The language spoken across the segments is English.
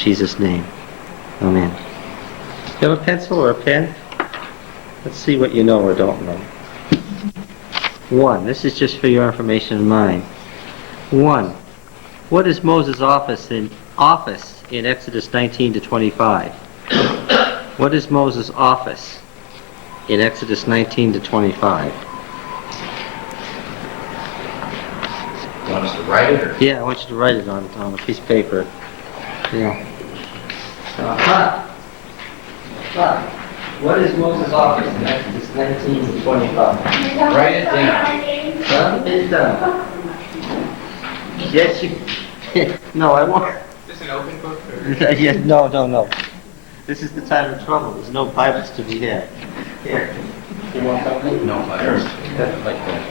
Jesus' name. Amen. You have a pencil or a pen? Let's see what you know or don't know. 1. This is just for your information and mine. 1. What is Moses' office in Exodus 19 to 25? What is Moses' office in Exodus 19 to 25? You want us to write it? Or? Yeah, I want you to write it on a piece of paper. Yeah. What is Moses' office in Exodus 19 to 25? Write it down. Write it down. Yes, you... No, I won't. Is this an open book? Or? Yeah, no. This is the time of trouble. There's no Bibles to be had. Here. You want something? No Bibles. Like that.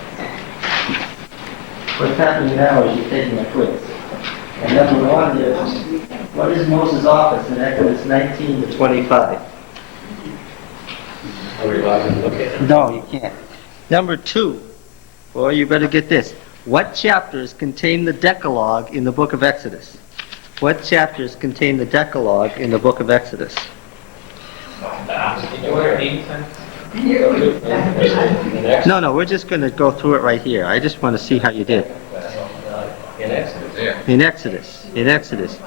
What's happening now is you're taking a quiz. And number 1 is, what is Moses' office in Exodus 19 to 25? Are we allowed to look at it? No, you can't. Number 2, well, you better get this. What chapters contain the Decalogue in the book of Exodus? What chapters contain the Decalogue in the book of Exodus? No, we're just going to go through it right here. I just want to see how you did. In Exodus, yeah. In Exodus.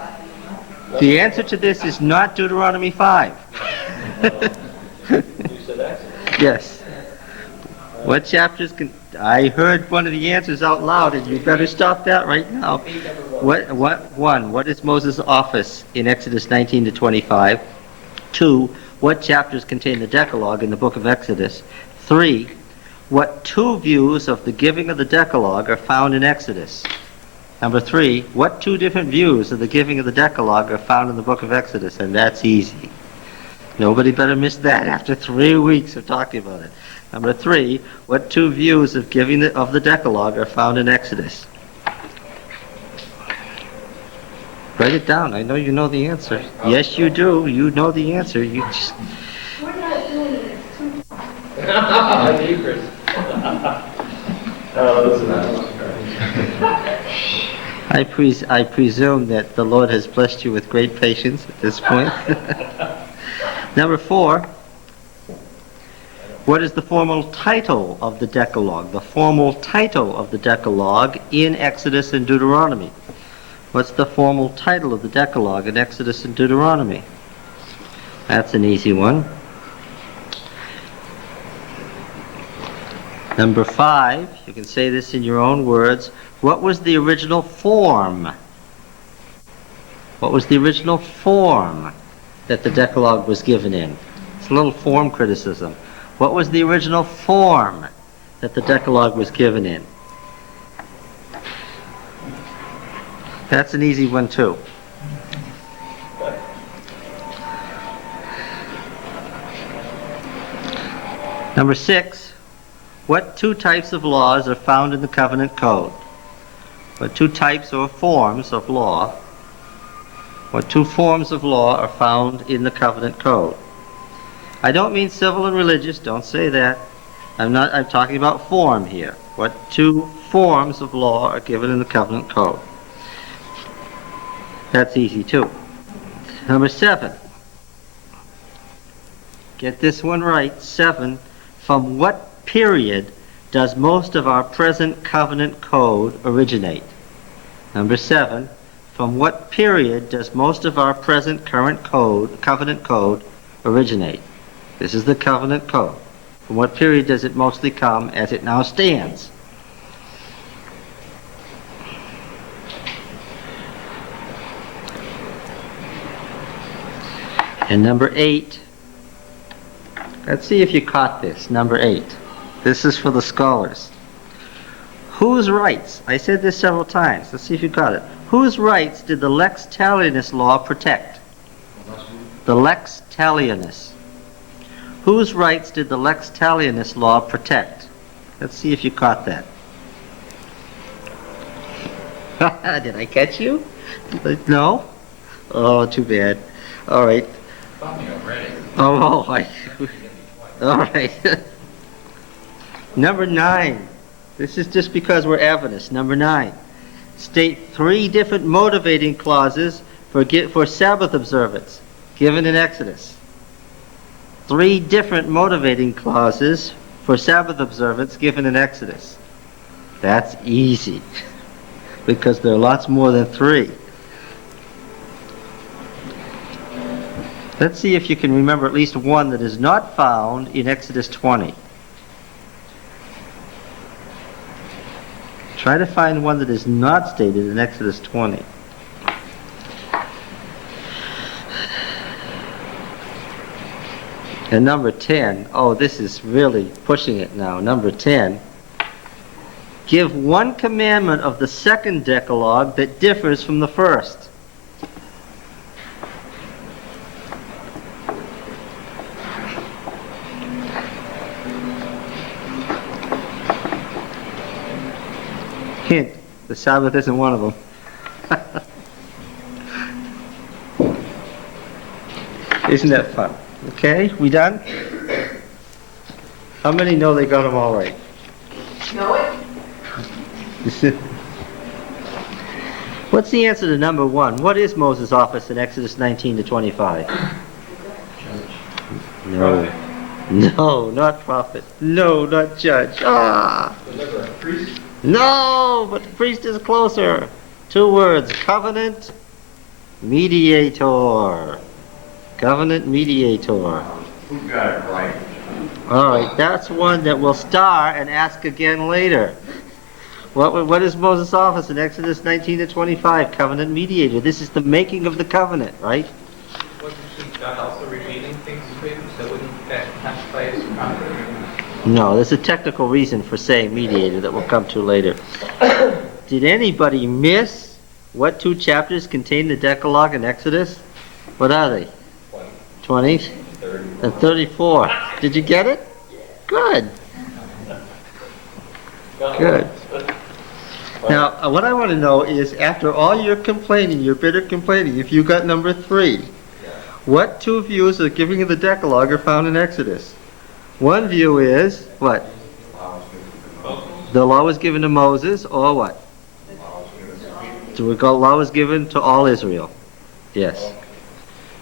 The answer to this is not Deuteronomy 5. You said Exodus. Yes. What chapters can... I heard one of the answers out loud, and you better stop that right now. What is Moses' office in Exodus 19 to 25? 2, what chapters contain the Decalogue in the book of Exodus? 3, what 2 views of the giving of the Decalogue are found in Exodus? Number 3, what 2 different views of the giving of the Decalogue are found in the book of Exodus? And that's easy. Nobody better miss that after 3 weeks of talking about it. Number 3, what 2 views of giving of the Decalogue are found in Exodus? Write it down. I know you know the answer. Yes, you do. You know the answer. You just... We're not doing it. I presume that the Lord has blessed you with great patience at this point. Number 4, what is the formal title of the Decalogue? The formal title of the Decalogue in Exodus and Deuteronomy. What's the formal title of the Decalogue in Exodus and Deuteronomy? That's an easy one. Number 5, you can say this in your own words. What was the original form? What was the original form that the Decalogue was given in? It's a little form criticism. What was the original form that the Decalogue was given in? That's an easy one too. Number 6, what 2 types of laws are found in the covenant code? What 2 types or forms of law? What 2 forms of law are found in the covenant code? I don't mean civil and religious, don't say that. I'm talking about form here. What 2 forms of law are given in the covenant code? That's easy too. Number 7. Get this one right. 7. From what period does most of our present covenant code originate? Number 7. From what period does most of our present covenant code originate? This is the covenant code. From what period does it mostly come as it now stands? And number 8, let's see if you caught this. Number 8. This is for the scholars. Whose rights? I said this several times. Let's see if you got it. Whose rights did the Lex Talionis law protect? The Lex Talionis. Whose rights did the Lex Talionis law protect? Let's see if you caught that. Did I catch you? No? Oh, too bad. All right. All right. Number 9. This is just because we're Adventists. Number 9. State 3 different motivating clauses for Sabbath observance, given in Exodus. 3 different motivating clauses for Sabbath observance given in Exodus. That's easy, because there are lots more than 3. Let's see if you can remember at least one that is not found in Exodus 20. Try to find one that is not stated in Exodus 20. And number 10, oh, this is really pushing it now. Number 10, give one commandment of the second Decalogue that differs from the first. Hint, the Sabbath isn't one of them. Isn't that fun? Okay, we done? How many know they got them all right? Know it? What's the answer to number 1? What is Moses' office in Exodus 19 to 25? No. No, not prophet. No, not judge. Ah! Deliver a priest. No, but priest is closer. 2 words, covenant mediator. Covenant mediator. Who got it right? All right, that's one that we'll star and ask again later. What is Moses' office in Exodus 19 to 25? Covenant mediator. This is the making of the covenant, right? Wasn't God also revealing things to him, so wouldn't that classify as prophet? No, there's a technical reason for saying mediator that we'll come to later. Did anybody miss what 2 chapters contain the Decalogue in Exodus? What are they? 20 and 34. Did you get it? Good. Good. Now, what I want to know is, after all your complaining, your bitter complaining, if you got number 3, what 2 views of giving of the Decalogue are found in Exodus? One view is, what? The law was given to Moses, or what? The law was given to all Israel. Yes.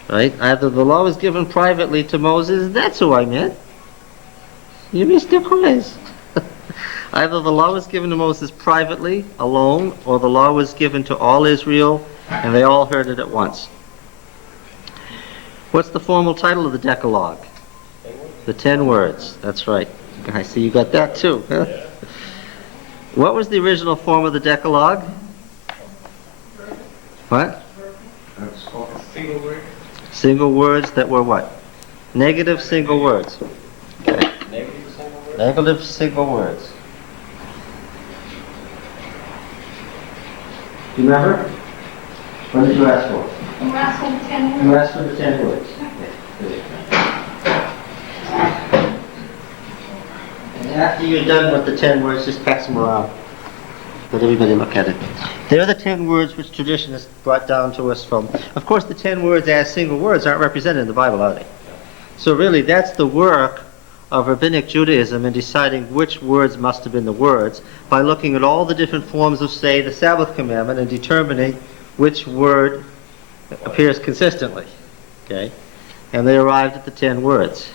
Right? Either the law was given privately to Moses, that's who I meant. You missed the quiz. Either the law was given to Moses privately, alone, or the law was given to all Israel, and they all heard it at once. What's the formal title of the Decalogue? The 10 words. That's right. I see you got that too. Huh? What was the original form of the Decalogue? What? Single word. Single words that were what? Negative single words. Okay. Negative single word. Negative single words. You remember? What did you ask for? I'm asking 10 You words. asked for the 10 words. And after you're done with the 10 words, just pass them around. Let everybody look at it. They're the 10 words which tradition has brought down to us from. Of course, the 10 words as single words aren't represented in the Bible, are they? So really, that's the work of Rabbinic Judaism in deciding which words must have been the words by looking at all the different forms of, say, the Sabbath commandment and determining which word appears consistently. Okay? And they arrived at the 10 words.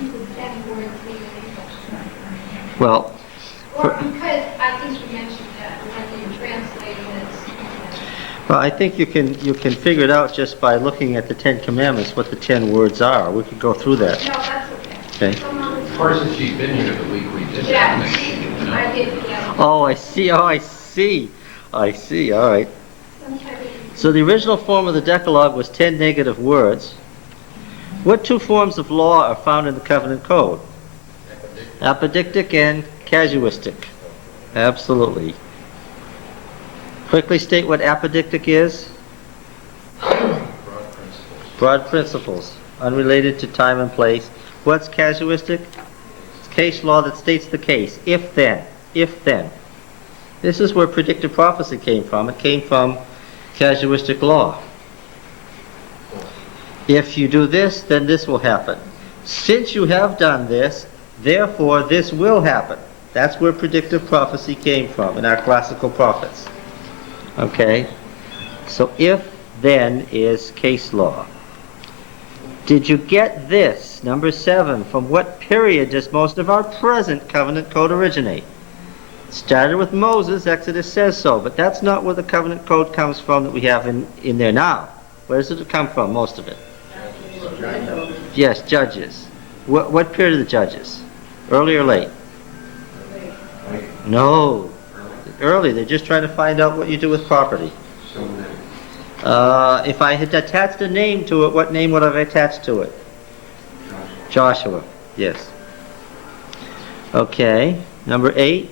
The 10 words mean in English. Well, Or because I think you mentioned that when you translated it. well, I think you can figure it out just by looking at the 10 commandments what the 10 words are. We could go through that. No, that's okay. Okay. Of course, if she's been here the week we did Yeah, that, you know. I did, yeah. Oh, I see. Oh, I see. I see. All right. Sometimes So the original form of the Decalogue was 10 negative words. What 2 forms of law are found in the Covenant Code? Apodictic and casuistic. Absolutely. Quickly state what apodictic is. Broad principles, unrelated to time and place. What's casuistic? It's case law that states the case. If then. If then. This is where predictive prophecy came from. It came from casuistic law. If you do this, then this will happen. Since you have done this, therefore this will happen. That's where predictive prophecy came from in our classical prophets. Okay? So if, then is case law. Did you get this, number 7? From what period does most of our present covenant code originate? It started with Moses, Exodus says so, but that's not where the covenant code comes from that we have in there now. Where does it come from, most of it? Yes, Judges. What period of the Judges? Early or late? No. Early. They're just trying to find out what you do with property. If I had attached a name to it, what name would I have attached to it? Joshua. Yes. Okay. Number 8.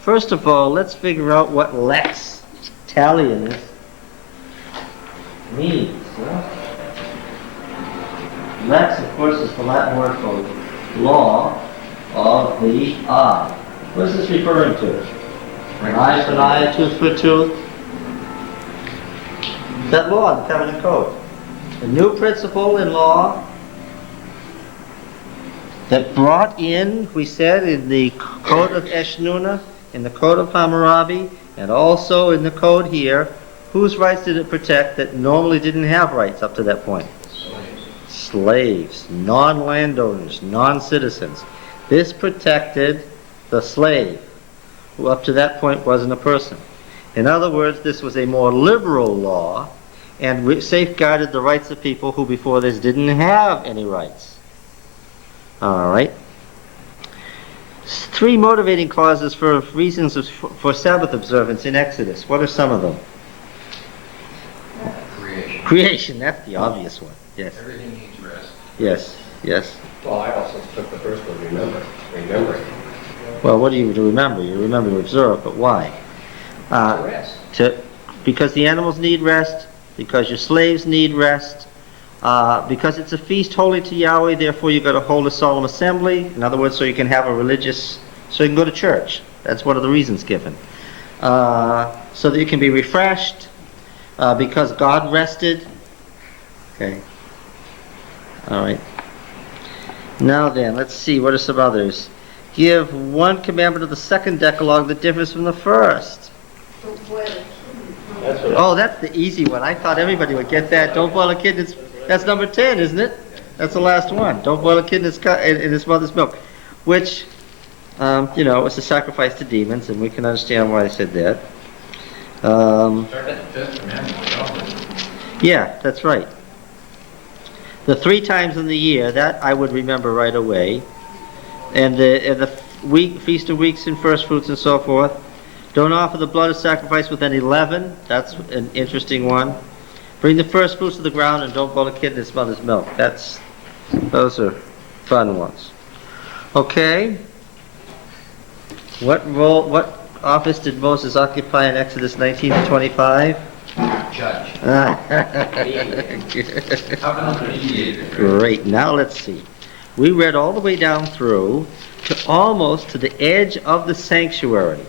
First of all, let's figure out what lex talionis means. Lex, of course, is the Latin word for law of the eye. What is this referring to? An eye for an eye, a tooth for a tooth? That law, the covenant code. A new principle in law that brought in, we said, in the code of Eshnunah, in the code of Hammurabi, and also in the code here, whose rights did it protect that normally didn't have rights up to that point? Slaves, non-landowners, non-citizens. This protected the slave, who up to that point wasn't a person. In other words, this was a more liberal law and safeguarded the rights of people who before this didn't have any rights. All right. 3 motivating clauses for reasons for Sabbath observance in Exodus. What are some of them? Creation, that's the obvious one. Yes. Everything needs rest. Yes, yes. Well, I also took the first one, remembering. Well, what do you remember? You remember to observe, but why? Rest. Because the animals need rest, because your slaves need rest, because it's a feast holy to Yahweh, therefore you've got to hold a solemn assembly. In other words, so you can have a religious, so you can go to church. That's one of the reasons given. So that you can be refreshed, because God rested. Okay. All right. Now then, let's see, what are some others? Give one commandment of the second Decalogue that differs from the first. That's the easy one. I thought everybody would get that. Don't boil a kid. That's number 10, isn't it? That's the last one. Don't boil a kid in his mother's milk. Which, was a sacrifice to demons, and we can understand why I said that. Yeah, that's right. The 3 times in the year, that I would remember right away. And the Feast of Weeks and First Fruits and so forth. Don't offer the blood of sacrifice with any leaven. That's an interesting one. Bring the first fruits of the ground and don't boil a kid in his mother's milk. Those are fun ones. Okay. What office did Moses occupy in Exodus 19 to 25? Judge. Covenant mediator. Great. Now let's see. We read all the way down through to almost to the edge of the sanctuary.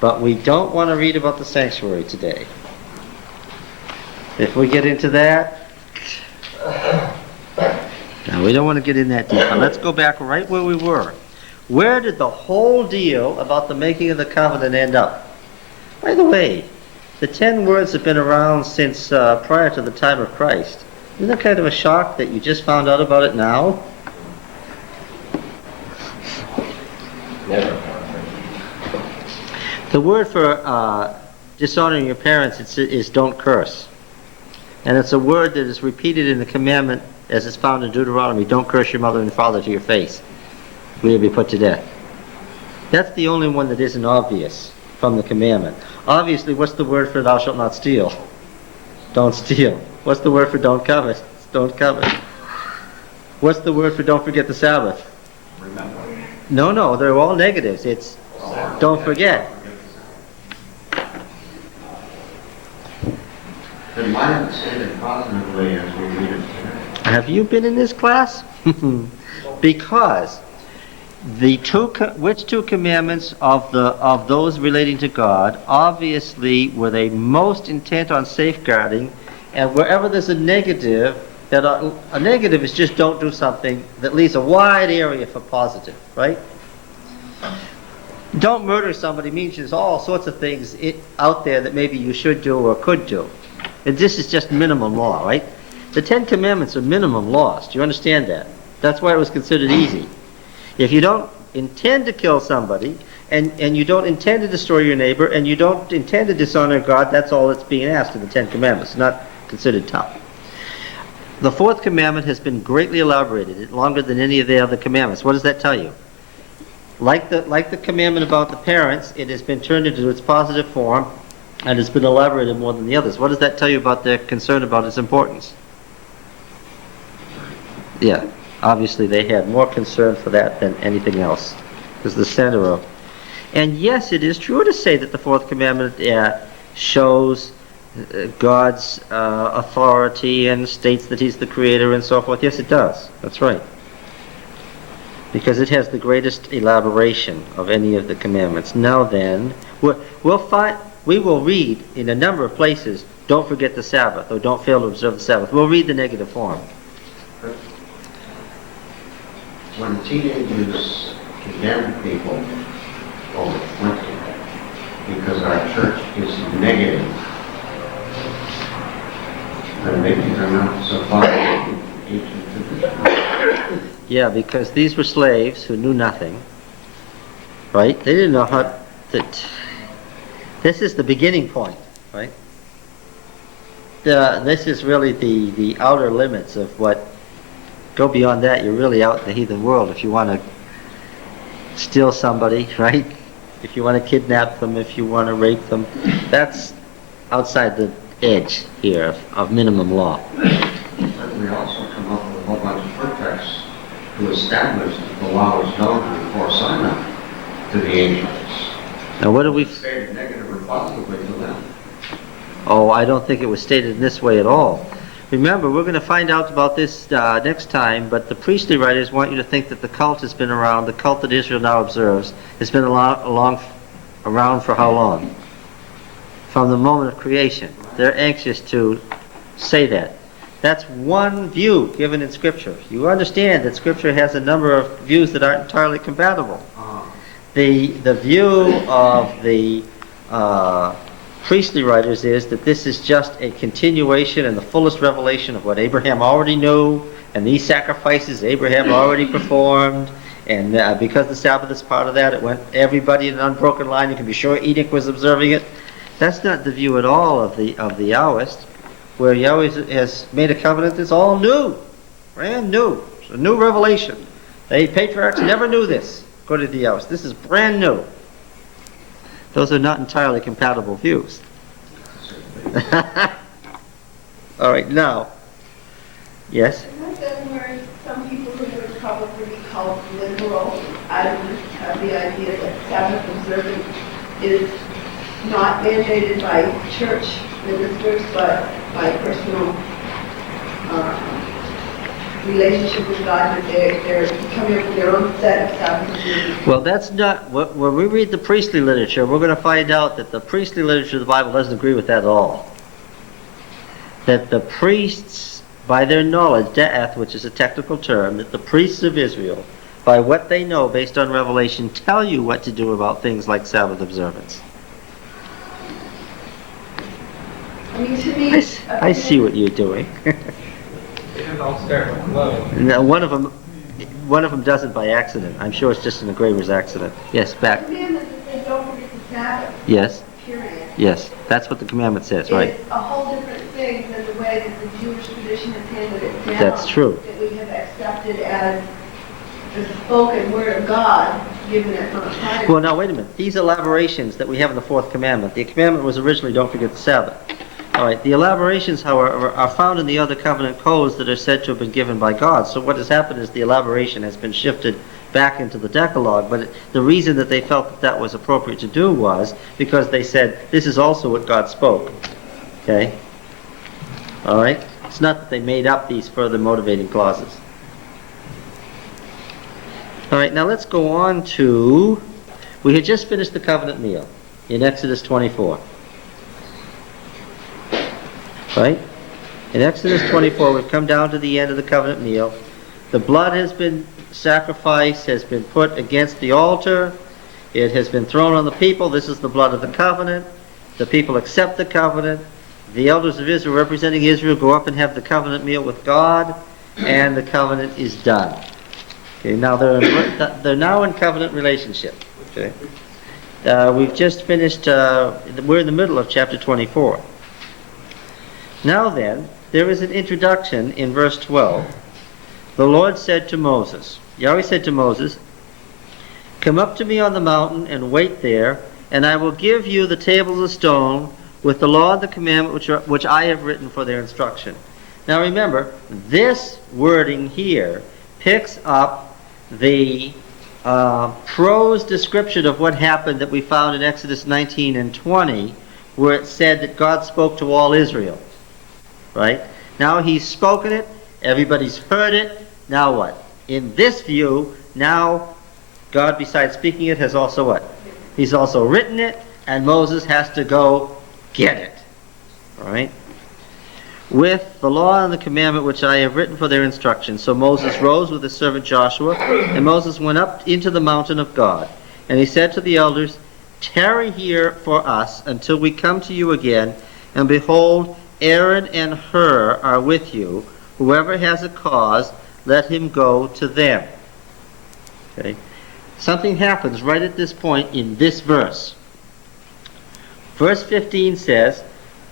But we don't want to read about the sanctuary today. If we get into that, now we don't want to get in that deep. Now let's go back right where we were. Where did the whole deal about the making of the covenant end up? By the way, the 10 words have been around since prior to the time of Christ. Isn't that kind of a shock that you just found out about it now? Never. The word for dishonoring your parents is don't curse. And it's a word that is repeated in the commandment as it's found in Deuteronomy, don't curse your mother and father to your face. We'll be put to death. That's the only one that isn't obvious from the commandment. Obviously, what's the word for thou shalt not steal? Don't steal. What's the word for don't covet? Don't covet. What's the word for don't forget the Sabbath? Remember. No, they're all negatives. It's don't forget. But why not say it positively as we read it today? Have you been in this class? Because which 2 commandments of those relating to God obviously were they most intent on safeguarding, and wherever there's a negative, that a negative is just don't do something that leaves a wide area for positive, right? Don't murder somebody means there's all sorts of things out there that maybe you should do or could do. And this is just minimum law, right? The Ten Commandments are minimum laws. Do you understand that? That's why it was considered easy. If you don't intend to kill somebody, and you don't intend to destroy your neighbor, and you don't intend to dishonor God, that's all that's being asked in the Ten Commandments. It's not considered tough. The fourth commandment has been greatly elaborated, longer than any of the other commandments. What does that tell you? Like the commandment about the parents, it has been turned into its positive form, and it's been elaborated more than the others. What does that tell you about their concern about its importance? Yeah, obviously they had more concern for that than anything else. It's the center of. And yes, it is true to say that the fourth commandment shows God's authority and states that He's the creator and so forth. Yes, it does. That's right. Because it has the greatest elaboration of any of the commandments. Now then, we will read in a number of places, don't forget the Sabbath, or don't fail to observe the Sabbath. We'll read the negative form. When teenagers condemn people over 20 because our church is negative, then maybe they're not so far from ancient tradition. Yeah, because these were slaves who knew nothing, right? They didn't know how that. This is the beginning point, right? This is really the outer limits of what. Go beyond that, you're really out in the heathen world if you want to steal somebody, right? If you want to kidnap them, if you want to rape them. That's outside the edge here of minimum law. But we also come up with a whole bunch of pretexts to establish that the law was known before Sinai to the ancients. Now what do we... Stated negative or positively to them. Oh, I don't think it was stated in this way at all. Remember, we're going to find out about this next time, but the priestly writers want you to think that the cult has been around, the cult that Israel now observes, has been around for how long? From the moment of creation. They're anxious to say that. That's one view given in Scripture. You understand that Scripture has a number of views that aren't entirely compatible. The view of the priestly writers is that this is just a continuation and the fullest revelation of what Abraham already knew, and these sacrifices Abraham already performed, and because the Sabbath is part of that, it went everybody in an unbroken line. You can be sure Enoch was observing it. That's not the view at all of the Yahwist, where Yahweh has made a covenant that's all new, brand new. It's a new revelation. The patriarchs never knew this, according to the Yahwist. This is brand new. Those are not entirely compatible views. All right, now, yes? And then where some people who would probably be called liberal, I would have the idea that Sabbath observance is not mandated by church ministers, but by personal relationship with God, that they're coming up with their own set of Sabbath observance. Well, that's not, when we read the priestly literature, we're going to find out that the priestly literature of the Bible doesn't agree with that at all. That the priests, by their knowledge, da'ath, which is a technical term, that the priests of Israel, by what they know based on revelation, tell you what to do about things like Sabbath observance. I mean, to me, I see what you're doing. They didn't all start with love. Now, one of them doesn't by accident. I'm sure it's just an engraver's accident. Yes, back. commandment that says don't forget the Sabbath, Yes, period. yes. That's what the commandment says, right? It's a whole different thing than the way that the Jewish tradition has handed it down. That's true. That we have accepted as the spoken word of God, given at Mount Sinai. Well, now, wait a minute. These elaborations that we have in the fourth commandment, the commandment was originally don't forget the Sabbath. All right, the elaborations, however, are found in the other covenant codes that are said to have been given by God. So what has happened is the elaboration has been shifted back into the Decalogue, but the reason that they felt that that was appropriate to do was because they said, this is also what God spoke. Okay? All right? It's not that they made up these further motivating clauses. All right, now let's go on to, we had just finished the covenant meal in Exodus 24. Right? In Exodus 24, we've come down to the end of the covenant meal. The blood has been sacrificed, has been put against the altar. It has been thrown on the people. This is the blood of the covenant. The people accept the covenant. the elders of Israel representing Israel go up and have the covenant meal with God, and the covenant is done. Okay, now they're now in covenant relationship. Okay, we've just finished. We're in the middle of chapter 24. Now then, there is an introduction in verse 12. The Lord said to Moses, Yahweh said to Moses, "Come up to me on the mountain and wait there, and I will give you the tables of stone with the law and the commandment which I have written for their instruction." Now remember, this wording here picks up the prose description of what happened that we found in Exodus 19 and 20, where it said that God spoke to all Israel. Right? Now he's spoken it, everybody's heard it, now what? In this view, now God, besides speaking it, has also what? He's also written it, and Moses has to go get it. All right? With the law and the commandment which I have written for their instruction. So Moses rose with his servant Joshua, and Moses went up into the mountain of God. And he said to the elders, "Tarry here for us until we come to you again, and behold, Aaron and Hur are with you. Whoever has a cause, let him go to them." Okay? Something happens right at this point in this verse. Verse 15 says,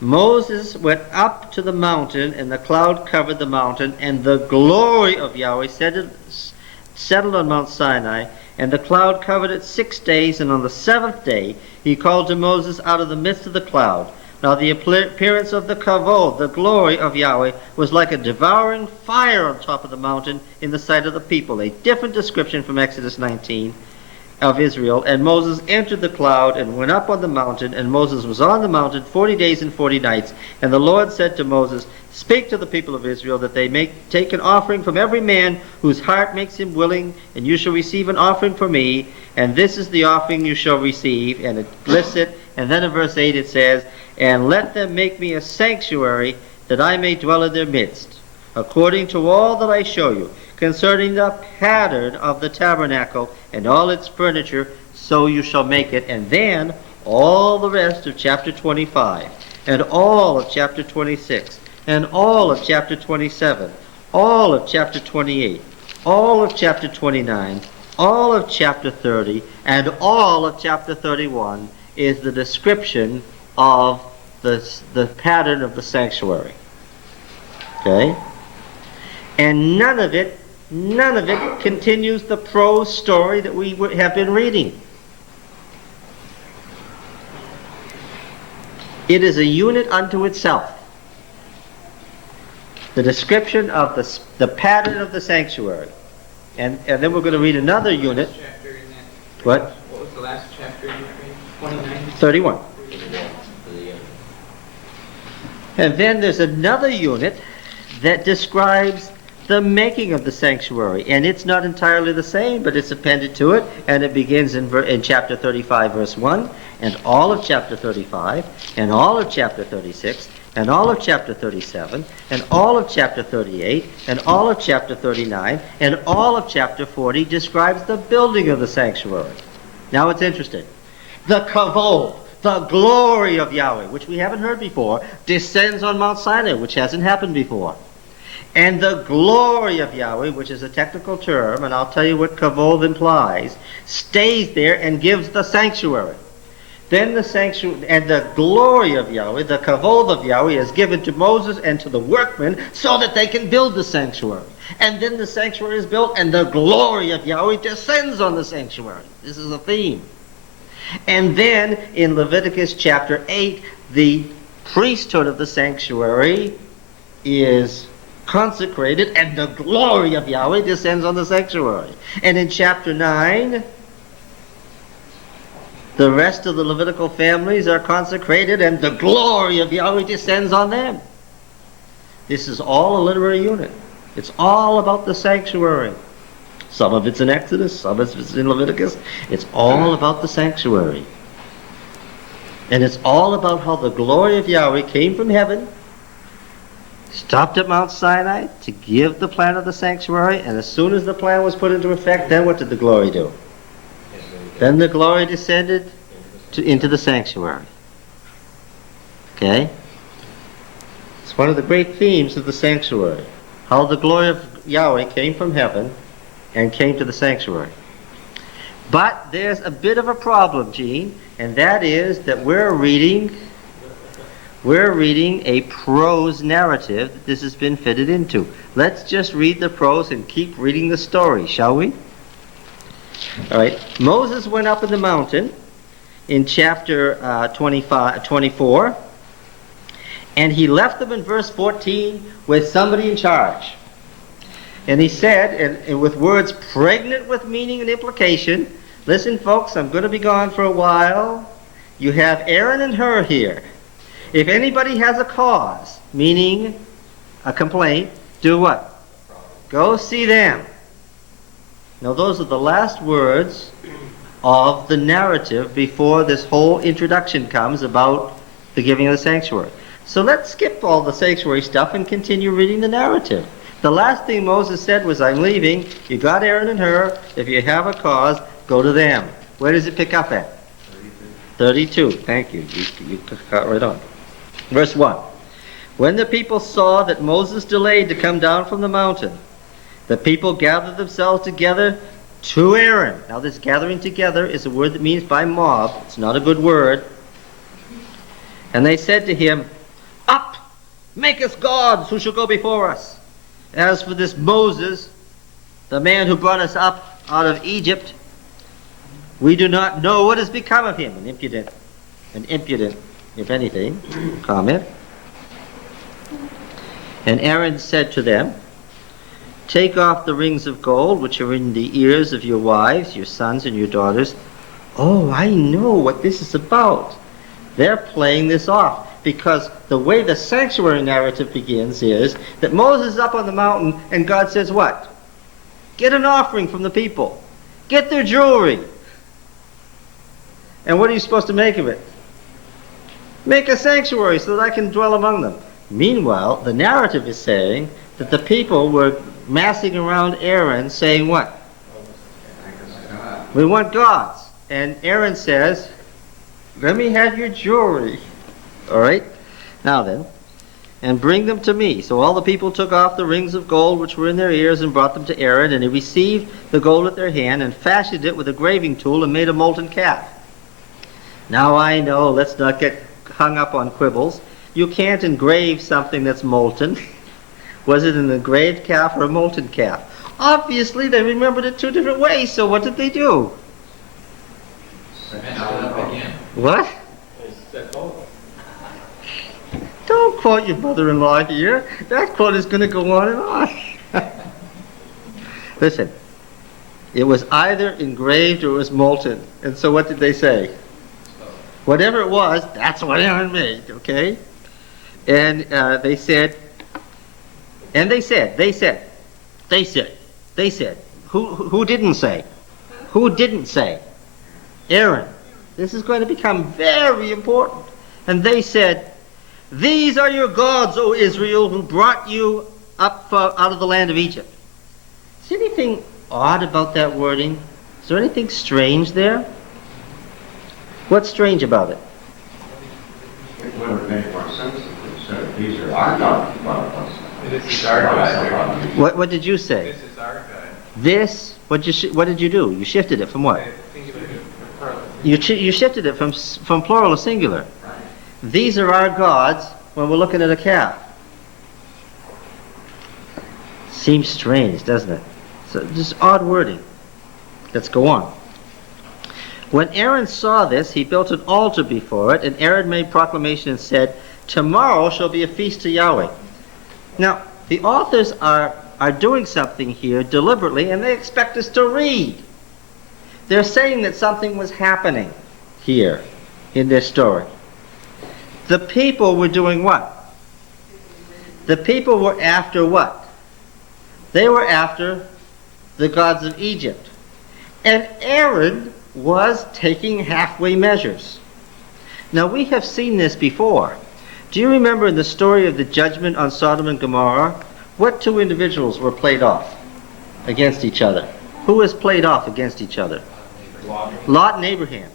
"Moses went up to the mountain, and the cloud covered the mountain, and the glory of Yahweh settled on Mount Sinai, and the cloud covered it 6 days, and on the 7th day he called to Moses out of the midst of the cloud. Now the appearance of the kavod, the glory of Yahweh, was like a devouring fire on top of the mountain in the sight of the people." A different description from Exodus 19 of Israel. "And Moses entered the cloud and went up on the mountain, and Moses was on the mountain 40 days and 40 nights. And the Lord said to Moses, Speak to the people of Israel that they may take an offering from every man whose heart makes him willing, and you shall receive an offering for me, and this is the offering you shall receive." And it lists it, and then in verse 8 it says, "And let them make me a sanctuary, that I may dwell in their midst, according to all that I show you, concerning the pattern of the tabernacle and all its furniture, so you shall make it." And then all the rest of chapter 25, and all of chapter 26, and all of chapter 27, all of chapter 28, all of chapter 29, all of chapter 30, and all of chapter 31 is the description of the pattern of the sanctuary. Okay? And none of it continues the prose story that we have been reading. It is a unit unto itself. The description of the pattern of the sanctuary. And then we're going to read another unit. Chapter in that. What? What was the last chapter you read? 29? 31. And then there's another unit that describes the making of the sanctuary. And it's not entirely the same, but it's appended to it. And it begins in chapter 35, verse 1, and all of chapter 35, and all of chapter 36, and all of chapter 37, and all of chapter 38, and all of chapter 39, and all of chapter 40 describes the building of the sanctuary. Now it's interesting. The kavod, the glory of Yahweh, which we haven't heard before, descends on Mount Sinai, which hasn't happened before. And the glory of Yahweh, which is a technical term, and I'll tell you what kavod implies, stays there and gives the sanctuary. Then the sanctuary and the glory of Yahweh, the kavod of Yahweh, is given to Moses and to the workmen so that they can build the sanctuary. And then the sanctuary is built, and the glory of Yahweh descends on the sanctuary. This is a theme. And then in Leviticus chapter 8, the priesthood of the sanctuary is consecrated, and the glory of Yahweh descends on the sanctuary. And in chapter 9, the rest of the Levitical families are consecrated, and the glory of Yahweh descends on them. This is all a literary unit. It's all about the sanctuary. Some of it's in Exodus, some of it's in Leviticus. It's all about the sanctuary. And it's all about how the glory of Yahweh came from heaven, stopped at Mount Sinai to give the plan of the sanctuary, and as soon as the plan was put into effect, then what did the glory do? Then the glory descended into the sanctuary. Okay? one of the great themes of the sanctuary. How the glory of Yahweh came from heaven and came to the sanctuary. But there's a bit of a problem, Gene, and that is that we're reading a prose narrative that this has been fitted into. Let's just read the prose and keep reading the story, shall we? All right. Moses went up in the mountain in chapter 24, and he left them in verse 14 with somebody in charge. And he said, and with words pregnant with meaning and implication, listen, folks, I'm going to be gone for a while. You have Aaron and Hur here. If anybody has a cause, meaning a complaint, do what? Go see them. Now, those are the last words of the narrative before this whole introduction comes about the giving of the sanctuary. So let's skip all the sanctuary stuff and continue reading the narrative. The last thing Moses said was, I'm leaving. You got Aaron and Hur. If you have a cause, go to them. Where does it pick up at? 32. Thank you. You got right on. Verse 1. When the people saw that Moses delayed to come down from the mountain, the people gathered themselves together to Aaron. Now this gathering together is a word that means by mob. It's not a good word. And they said to him, Up, make us gods who shall go before us. As for this Moses, the man who brought us up out of Egypt, we do not know what has become of him. An impudent, if anything, comment. And Aaron said to them, Take off the rings of gold which are in the ears of your wives, your sons, and your daughters. Oh, I know what this is about. They're playing this off, because the way the sanctuary narrative begins is that Moses is up on the mountain and God says what? Get an offering from the people. Get their jewelry. And what are you supposed to make of it? Make a sanctuary so that I can dwell among them. Meanwhile, the narrative is saying that the people were massing around Aaron saying what? We want gods. And Aaron says, let me have your jewelry. All right? Now then, and bring them to me. So all the people took off the rings of gold which were in their ears and brought them to Aaron, and he received the gold at their hand and fashioned it with a graving tool and made a molten calf. Now I know, let's not get hung up on quibbles. You can't engrave something that's molten. Was it an engraved calf or a molten calf? Obviously, they remembered it two different ways, so what did they do? Messed it up again. What? Don't quote your mother-in-law here. That quote is going to go on and on. Listen, it was either engraved or it was molten. And so what did they say? Whatever it was, that's what Aaron made, okay? And they said, who didn't say? Who didn't say? Aaron. This is going to become very important. And they said, These are your gods, O Israel, who brought you up out of the land of Egypt. Is there anything odd about that wording? Is there anything strange there? What's strange about it? It would have made more sense if they said, these are our gods who brought us. This is our God. What did you say? This is our God. This, what did you do? You shifted it from what? You shifted it from plural to singular. These are our gods when we're looking at a calf. Seems strange, doesn't it? So just odd wording. Let's go on. When Aaron saw this, he built an altar before it, and Aaron made proclamation and said, Tomorrow shall be a feast to Yahweh. Now, the authors are doing something here deliberately, and they expect us to read. They're saying that something was happening here in this story. The people were doing what? The people were after what? They were after the gods of Egypt. And Aaron was taking halfway measures. Now, we have seen this before. Do you remember in the story of the judgment on Sodom and Gomorrah, what two individuals were played off against each other? Who was played off against each other? Lot and Abraham.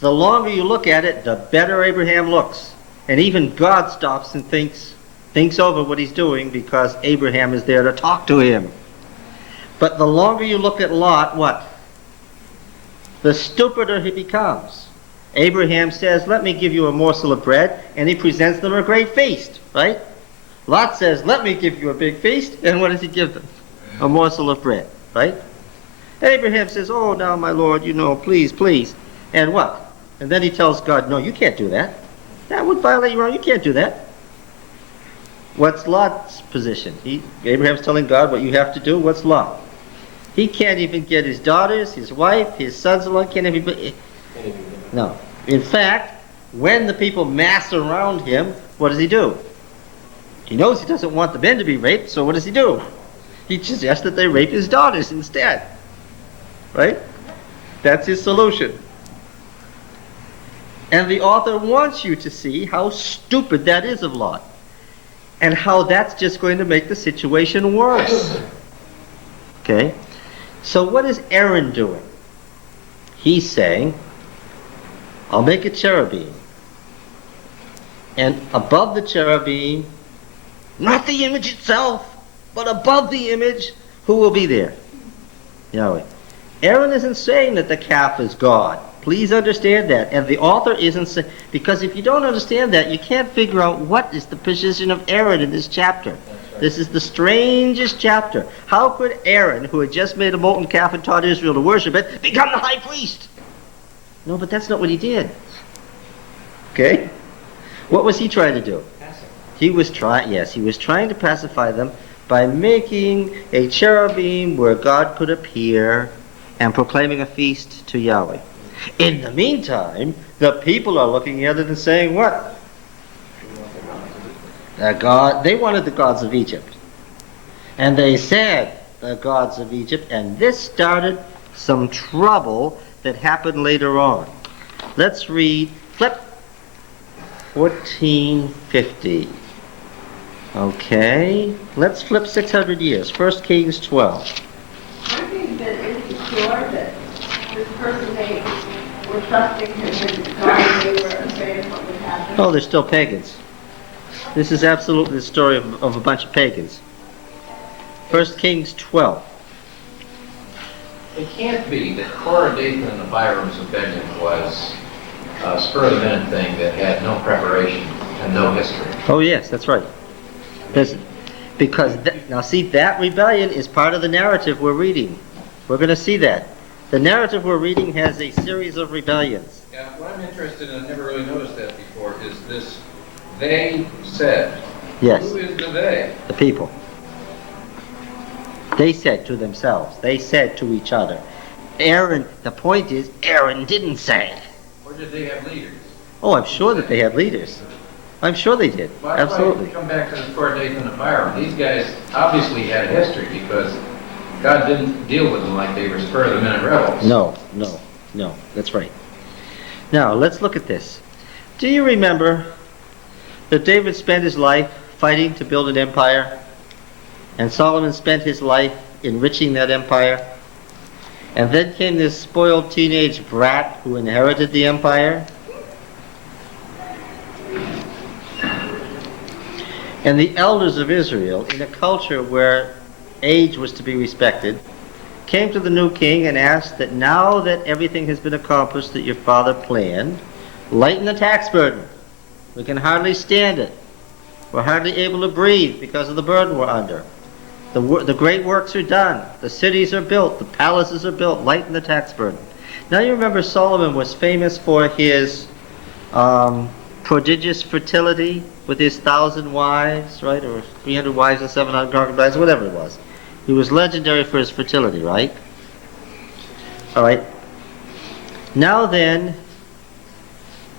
The longer you look at it, the better Abraham looks. And even God stops and thinks, thinks over what he's doing because Abraham is there to talk to him. But the longer you look at Lot, what? The stupider he becomes. Abraham says, let me give you a morsel of bread, and he presents them a great feast, right? Lot says, let me give you a big feast, and what does he give them? A morsel of bread, right? Abraham says, oh, now, my Lord, please, please. And what? And then he tells God, no, you can't do that. That would violate your own, you can't do that. What's Lot's position? Abraham's telling God what you have to do. What's Lot? He can't even get his daughters, his wife, his sons-in-law, can't even... No. In fact, when the people mass around him, what does he do? He knows he doesn't want the men to be raped, so what does he do? He suggests that they rape his daughters instead. Right? That's his solution. And the author wants you to see how stupid that is of Lot, and how that's just going to make the situation worse. Okay? So what is Aaron doing? He's saying, I'll make a cherubim. And above the cherubim, not the image itself, but above the image, who will be there? Yahweh. Aaron isn't saying that the calf is God. Please understand that. And the author isn't saying, because if you don't understand that, you can't figure out what is the position of Aaron in this chapter. Right. This is the strangest chapter. How could Aaron, who had just made a molten calf and taught Israel to worship it, become the high priest? No, but that's not what he did. Okay? What was he trying to do? He was trying to pacify them by making a cherubim where God could appear and proclaiming a feast to Yahweh. In the meantime, the people are looking at it and saying what? They wanted the gods of Egypt. And they said the gods of Egypt, and this started some trouble that happened later on. Let's flip 1450. Okay, let's flip 600 years. 1 Kings 12. One thing that is secure that this person they were trusting him and God, and they were afraid of what would happen. Oh, they're still pagans. This is absolutely the story of a bunch of pagans. 1 Kings 12. It can't be that Korah, Dathan, and the Abiram's rebellion was a spur-of-the-minute thing that had no preparation and no history. Oh yes, that's right. Because now see, that rebellion is part of the narrative we're reading. We're going to see that. The narrative we're reading has a series of rebellions. Yeah, what I'm interested in, I've never really noticed that before, is this they said. Yes. Who is the they? The people. They said to themselves. They said to each other. Aaron, the point is, Aaron didn't say. Or did they have leaders? Oh, I'm sure that they had leaders. I'm sure they did. Well, Absolutely. Come back to the Korah, Dathan, and Abiram. These guys obviously had a history because God didn't deal with them like they were spur-of-the-minute rebels. No. That's right. Now, let's look at this. Do you remember that David spent his life fighting to build an empire? And Solomon spent his life enriching that empire? And then came this spoiled teenage brat who inherited the empire? And the elders of Israel, in a culture where age was to be respected, came to the new king and asked that now that everything has been accomplished that your father planned, lighten the tax burden. We can hardly stand it. We're hardly able to breathe because of the burden we're under. The great works are done. The cities are built. The palaces are built. Lighten the tax burden. Now you remember Solomon was famous for his prodigious fertility with his 1,000 wives, right? Or 300 wives and 700 concubines, whatever it was. He was legendary for his fertility, right? All right. Now then,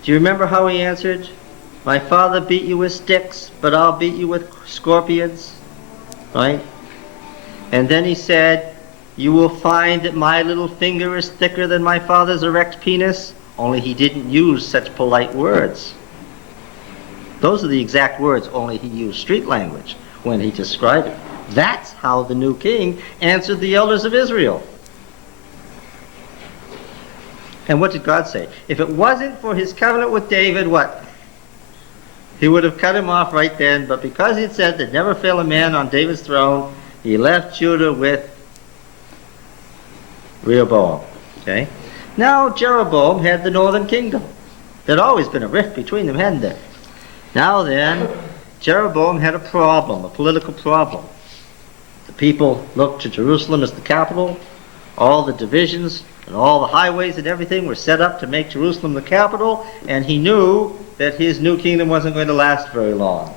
do you remember how he answered? My father beat you with sticks, but I'll beat you with scorpions, right? And then he said, you will find that my little finger is thicker than my father's erect penis, only he didn't use such polite words. Those are the exact words, only he used street language when he described it. That's how the new king answered the elders of Israel. And what did God say? If it wasn't for his covenant with David, what? He would have cut him off right then, but because it said there'd never fail a man on David's throne, he left Judah with Reheboam. Okay? Now Jeroboam had the northern kingdom. There'd always been a rift between them, hadn't there? Now then, Jeroboam had a problem, a political problem. The people looked to Jerusalem as the capital. All the divisions and all the highways and everything were set up to make Jerusalem the capital, and he knew that his new kingdom wasn't going to last very long.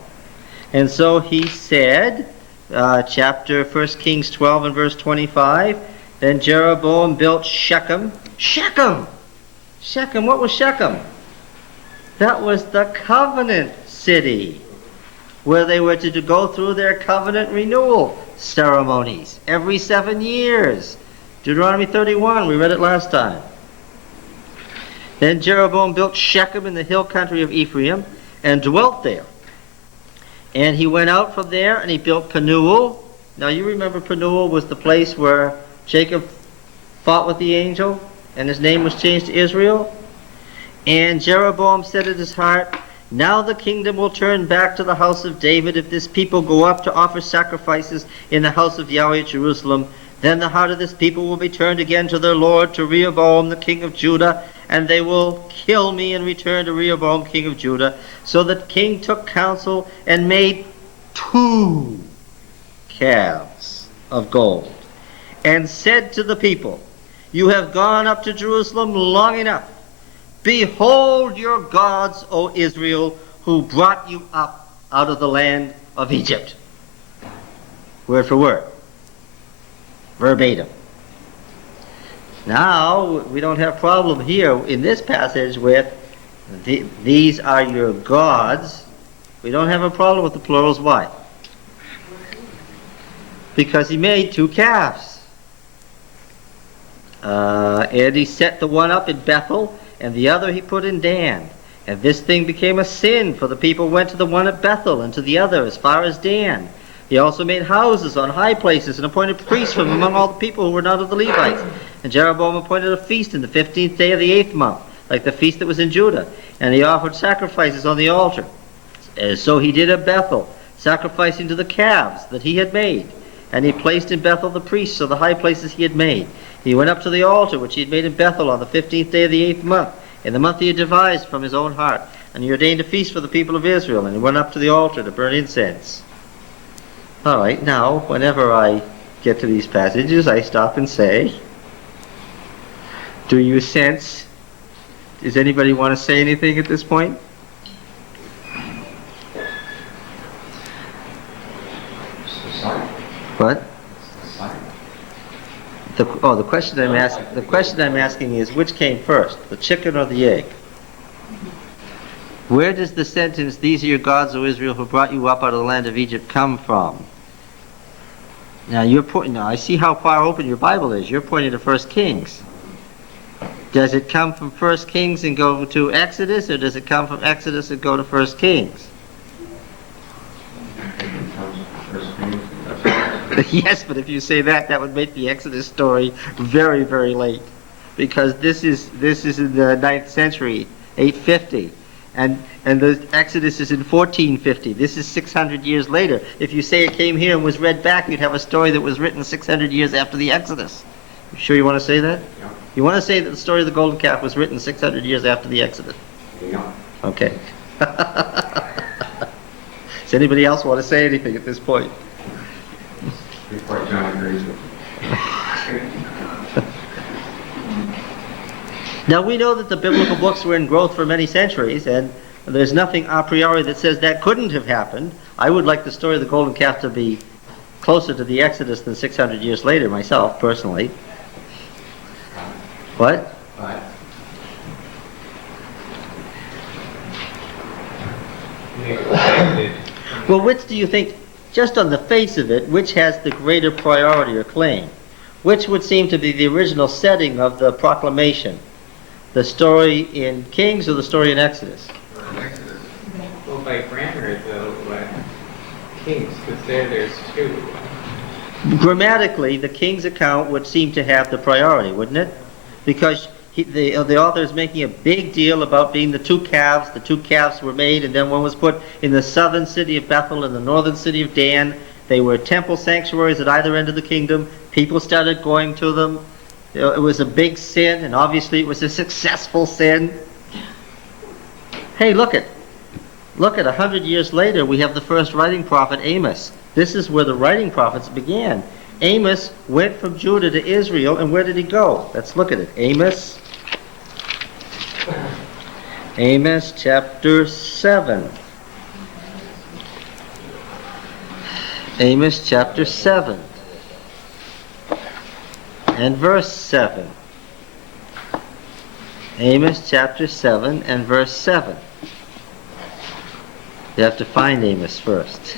And so he said, chapter 1 Kings 12 and verse 25, then Jeroboam built Shechem. Shechem! Shechem, what was Shechem? That was the covenant city, where they were to go through their covenant renewal ceremonies every 7 years. Deuteronomy 31, we read it last time. Then Jeroboam built Shechem in the hill country of Ephraim and dwelt there. And he went out from there and he built Penuel. Now you remember Penuel was the place where Jacob fought with the angel and his name was changed to Israel. And Jeroboam said in his heart, now the kingdom will turn back to the house of David if this people go up to offer sacrifices in the house of Yahweh at Jerusalem. Then the heart of this people will be turned again to their Lord, to Rehoboam the king of Judah, and they will kill me and return to Rehoboam king of Judah. So the king took counsel and made 2 calves of gold, and said to the people, you have gone up to Jerusalem long enough. Behold your gods, O Israel, who brought you up out of the land of Egypt. Word for word. Verbatim. Now, we don't have problem here in this passage with these are your gods. We don't have a problem with the plurals. Why? Because he made 2 calves. And he set the one up in Bethel, and the other he put in Dan. And this thing became a sin, for the people went to the one at Bethel and to the other as far as Dan. He also made houses on high places and appointed priests from among all the people who were not of the Levites. And Jeroboam appointed a feast in the 15th day of the 8th month, like the feast that was in Judah. And he offered sacrifices on the altar. So he did at Bethel, sacrificing to the calves that he had made. And he placed in Bethel the priests of the high places he had made. He went up to the altar which he had made in Bethel on the 15th day of the 8th month, in the month he had devised from his own heart. And he ordained a feast for the people of Israel, and he went up to the altar to burn incense. All right, now, whenever I get to these passages, I stop and say, do you sense, does anybody want to say anything at this point? It's the sign. What? It's the sign. The question I'm asking is, which came first, the chicken or the egg? Where does the sentence, these are your gods, O Israel, who brought you up out of the land of Egypt, come from? Now I see how far open your Bible is. You're pointing to 1 Kings. Does it come from 1 Kings and go to Exodus, or does it come from Exodus and go to 1 Kings? Yes, but if you say that, that would make the Exodus story very, very late, because this is in the 9th century, 850, and the Exodus is in 1450. This is 600 years later. If you say it came here and was read back, you'd have a story that was written 600 years after the Exodus. You sure you want to say that? Yeah. You want to say that the story of the golden calf was written 600 years after the Exodus? Yeah. Okay. Does anybody else want to say anything at this point? Before John agrees with you. Now we know that the biblical books were in growth for many centuries, and there's nothing a priori that says that couldn't have happened. I would like the story of the golden calf to be closer to the Exodus than 600 years later myself, personally. What? But Well, which do you think, just on the face of it, which has the greater priority or claim? Which would seem to be the original setting of the proclamation? The story in Kings or the story in Exodus? Well, by grammar, though, Kings, because there's 2. Grammatically, the King's account would seem to have the priority, wouldn't it? Because the author is making a big deal about being the two calves. The two calves were made, and then one was put in the southern city of Bethel and the northern city of Dan. They were temple sanctuaries at either end of the kingdom. People started going to them. It was a big sin, and obviously it was a successful sin. Hey, look at 100 years later, we have the first writing prophet, Amos. This is where the writing prophets began. Amos went from Judah to Israel, and where did he go? Let's look at it. Amos chapter 7. Amos chapter 7 and verse 7. Amos chapter 7 and verse 7. You have to find Amos first.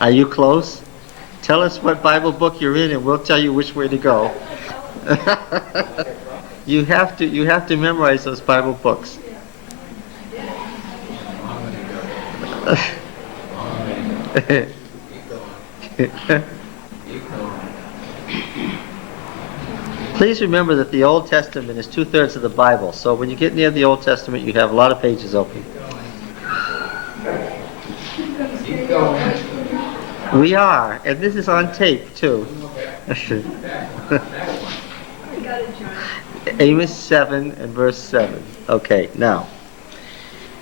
Are you close? Tell us what Bible book you're in and we'll tell you which way to go. You have to memorize those Bible books. Please remember that the Old Testament is 2/3 of the Bible, so when you get near the Old Testament, you have a lot of pages open. We are, and this is on tape too. Amos 7 and verse 7. Okay, now.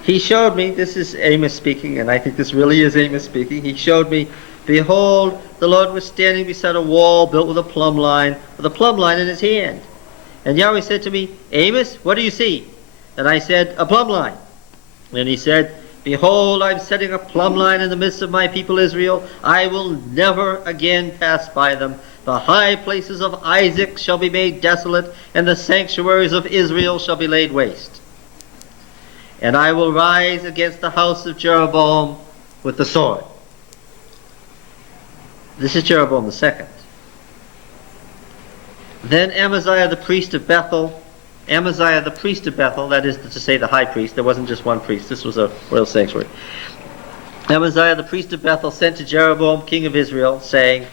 He showed me, this is Amos speaking, and I think this really is Amos speaking. He showed me, behold, the Lord was standing beside a wall built with a plumb line in his hand. And Yahweh said to me, Amos, what do you see? And I said, a plumb line. And he said, behold, I'm setting a plumb line in the midst of my people Israel. I will never again pass by them. The high places of Isaac shall be made desolate, and the sanctuaries of Israel shall be laid waste. And I will rise against the house of Jereboam with the sword. This is Jereboam the second. Then Amaziah the priest of Bethel, that is to say the high priest, there wasn't just one priest, this was a royal sanctuary. Amaziah the priest of Bethel sent to Jeroboam king of Israel, saying,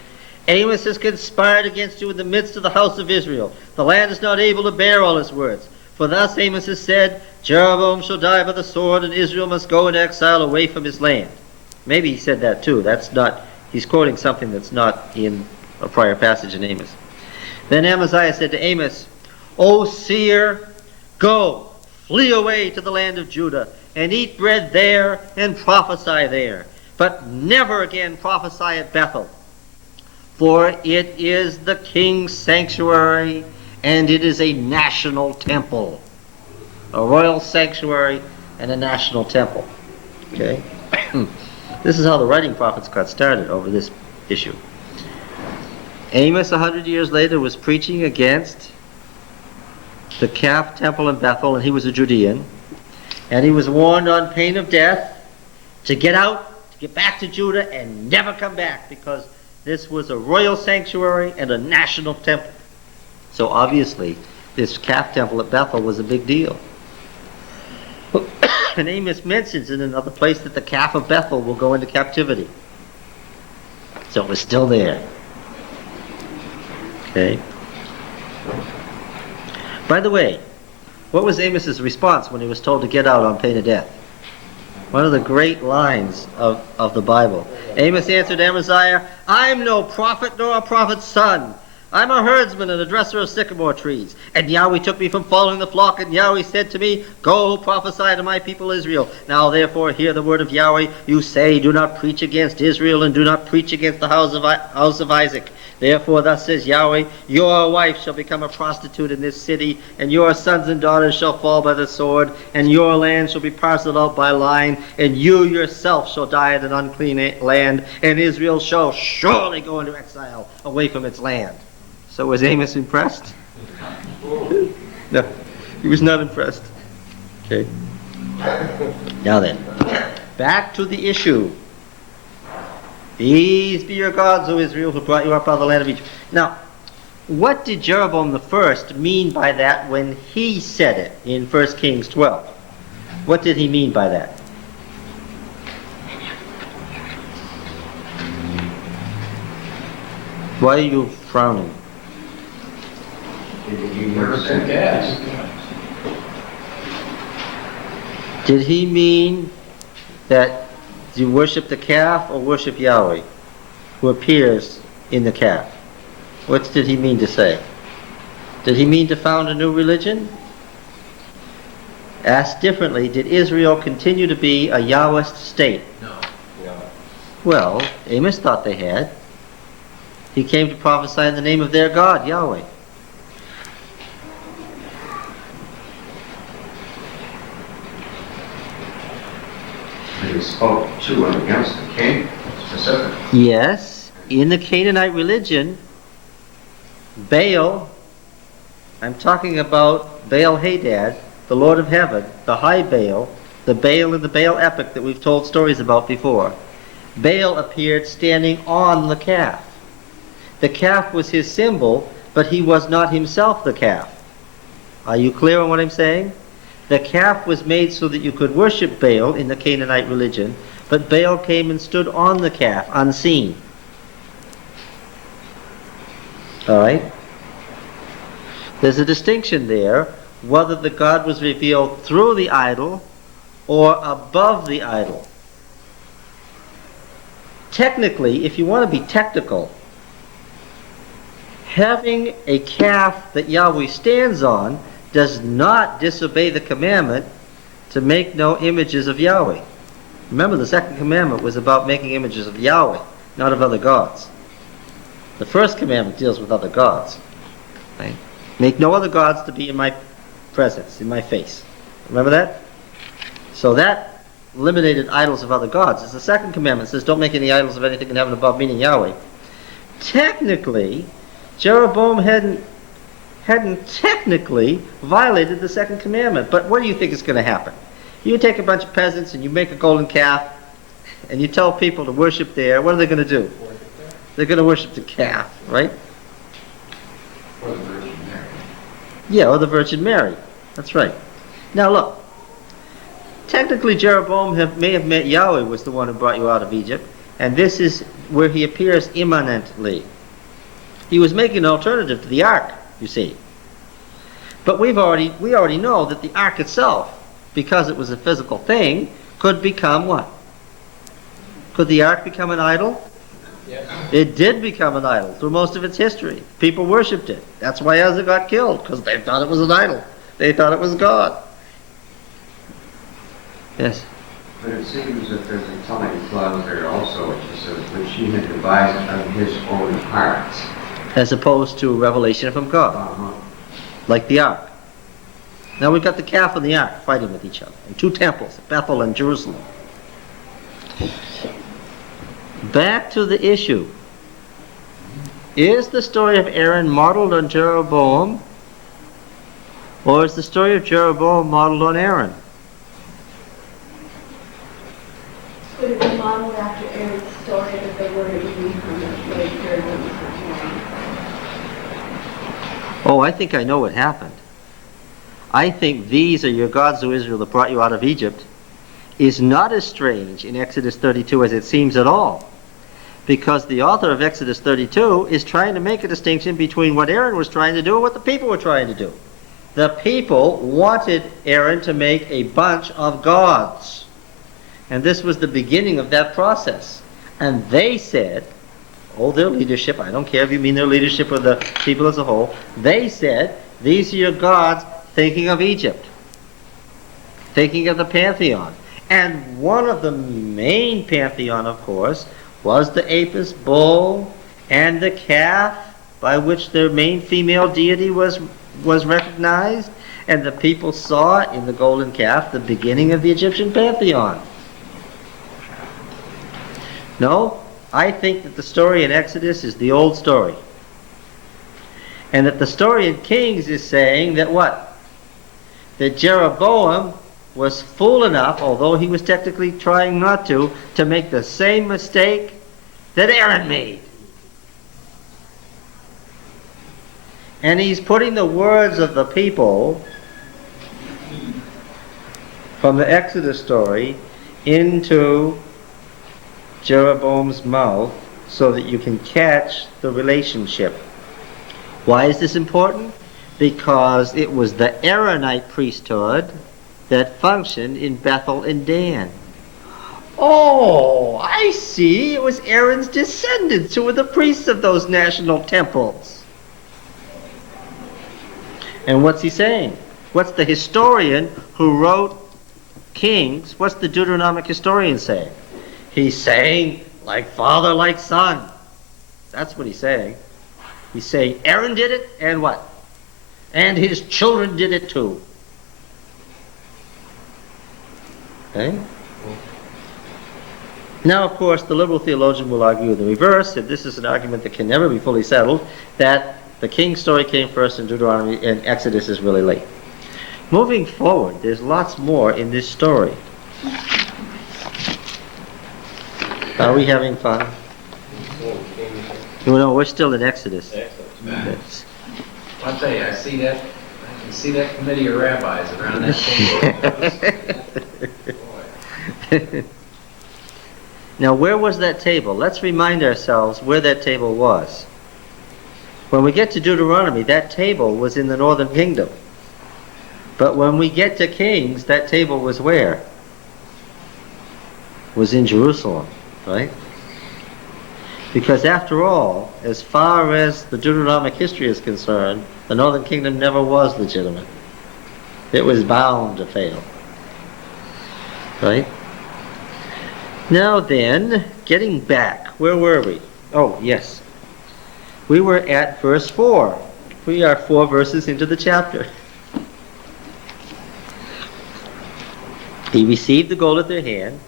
Amos has conspired against you in the midst of the house of Israel. The land is not able to bear all his words. For thus Amos has said, Jeroboam shall die by the sword, and Israel must go into exile away from his land. Maybe he said that too. That's not, he's quoting something that's not in a prior passage in Amos. Then Amaziah said to Amos, O seer, go, flee away to the land of Judah, and eat bread there, and prophesy there. But never again prophesy at Bethel. For it is the king's sanctuary, and it is a national temple. A royal sanctuary and a national temple. Okay? This is how the writing prophets got started over this issue. Amos, 100 years later, was preaching against the calf temple in Bethel, and he was a Judean. And he was warned on pain of death to get out, to get back to Judah, and never come back, because this was a royal sanctuary and a national temple. So obviously, this calf temple at Bethel was a big deal. And Amos mentions in another place that the calf of Bethel will go into captivity. So it was still there. Okay. By the way, what was Amos's response when he was told to get out on pain of death? One of the great lines of the Bible. Amos answered Amaziah, I'm no prophet nor a prophet's son. I'm a herdsman and a dresser of sycamore trees. And Yahweh took me from following the flock, and Yahweh said to me, go prophesy to my people Israel. Now therefore hear the word of Yahweh. You say, do not preach against Israel, and do not preach against the house of Isaac. Therefore thus says Yahweh, your wife shall become a prostitute in this city, and your sons and daughters shall fall by the sword, and your land shall be parceled out by line, and you yourself shall die in an unclean land, and Israel shall surely go into exile away from its land. So was Amos impressed? No, he was not impressed. Okay. Now then, back to the issue. These be your gods, O Israel, who brought you up out of the land of Egypt. Now, what did Jeroboam the first mean by that when he said it in 1 Kings 12? What did he mean by that? Why are you frowning? had said. Gas. Did he mean that you worship the calf or worship Yahweh, who appears in the calf? What did he mean to say? Did he mean to found a new religion? Asked differently, did Israel continue to be a Yahwist state? No. Yeah. Well, Amos thought they had. He came to prophesy in the name of their God, Yahweh. But he spoke to and against the king specifically. Yes, in the Canaanite religion, Baal, I'm talking about Baal Hadad, the Lord of Heaven, the high Baal, the Baal in the Baal epic that we've told stories about before. Baal appeared standing on the calf. The calf was his symbol, but he was not himself the calf. Are you clear on what I'm saying? The calf was made so that you could worship Baal in the Canaanite religion, but Baal came and stood on the calf, unseen. All right? There's a distinction there, whether the God was revealed through the idol or above the idol. Technically, if you want to be technical, having a calf that Yahweh stands on does not disobey the commandment to make no images of Yahweh. Remember, the second commandment was about making images of Yahweh, not of other gods. The first commandment deals with other gods. Right? Make no other gods to be in my presence, in my face. Remember that? So that eliminated idols of other gods. As the second commandment says, don't make any idols of anything in heaven above, meaning Yahweh. Technically, Jeroboam hadn't technically violated the second commandment. But what do you think is going to happen? You take a bunch of peasants and you make a golden calf and you tell people to worship there. What are they going to do? They're going to worship the calf, right? Or the Virgin Mary. Yeah, or the Virgin Mary. That's right. Now look, technically Jeroboam may have meant Yahweh was the one who brought you out of Egypt, and this is where he appears immanently. He was making an alternative to the ark, you see. But we already know that the ark itself, because it was a physical thing, could become what? Could the ark become an idol? Yes. It did become an idol through most of its history. People worshipped it. That's why Ezra got killed, because they thought it was an idol. They thought it was God. Yes. But it seems that there's a telling clause there also, which says, which he had devised of his own heart. As opposed to a revelation from God, Uh-huh. like the ark. Now we've got the calf and the ark fighting with each other in two temples, Bethel and Jerusalem. Back to the issue. Is the story of Aaron modeled on Jeroboam, or is the story of Jeroboam modeled on Aaron? Could it be modeled after Aaron's story that they were to be from the late Jeroboam's time? Oh, I think I know what happened. I think these are your gods, O Israel, that brought you out of Egypt, is not as strange in Exodus 32 as it seems at all. Because the author of Exodus 32 is trying to make a distinction between what Aaron was trying to do and what the people were trying to do. The people wanted Aaron to make a bunch of gods. And this was the beginning of that process. And they said, oh, their leadership, I don't care if you mean their leadership or the people as a whole, they said, these are your gods, thinking of Egypt, thinking of the pantheon. And one of the main pantheon, of course, was the Apis bull and the calf, by which their main female deity was recognized. And the people saw in the golden calf the beginning of the Egyptian pantheon. No, I think that the story in Exodus is the old story. And that the story in Kings is saying that what? That Jeroboam was fool enough, although he was technically trying not to make the same mistake that Aaron made. And he's putting the words of the people from the Exodus story into Jeroboam's mouth so that you can catch the relationship. Why is this important? because it was the Aaronite priesthood that functioned in Bethel and Dan. Oh, I see. It was Aaron's descendants who were the priests of those national temples. And what's he saying? What's the historian who wrote Kings, what's the Deuteronomic historian saying? He's saying, like father, like son. That's what he's saying. He's saying Aaron did it, and what? And his children did it too. Okay? Now, of course, the liberal theologian will argue the reverse, and this is an argument that can never be fully settled, that the king story came first in Deuteronomy and Exodus is really late. Moving forward, there's lots more in this story. Are we having fun? No, we're still in Exodus. Yes. I'll tell you, I can see that committee of rabbis around that table. Now, where was that table? Let's remind ourselves where that table was. When we get to Deuteronomy, that table was in the northern kingdom. But when we get to Kings, that table was where? Was in Jerusalem, right? Because after all, as far as the Deuteronomic history is concerned, the northern kingdom never was legitimate. It was bound to fail. Right? Now then, getting back, where were we? Oh, yes. We were at verse 4. We are 4 verses into the chapter. He received the gold at their hand,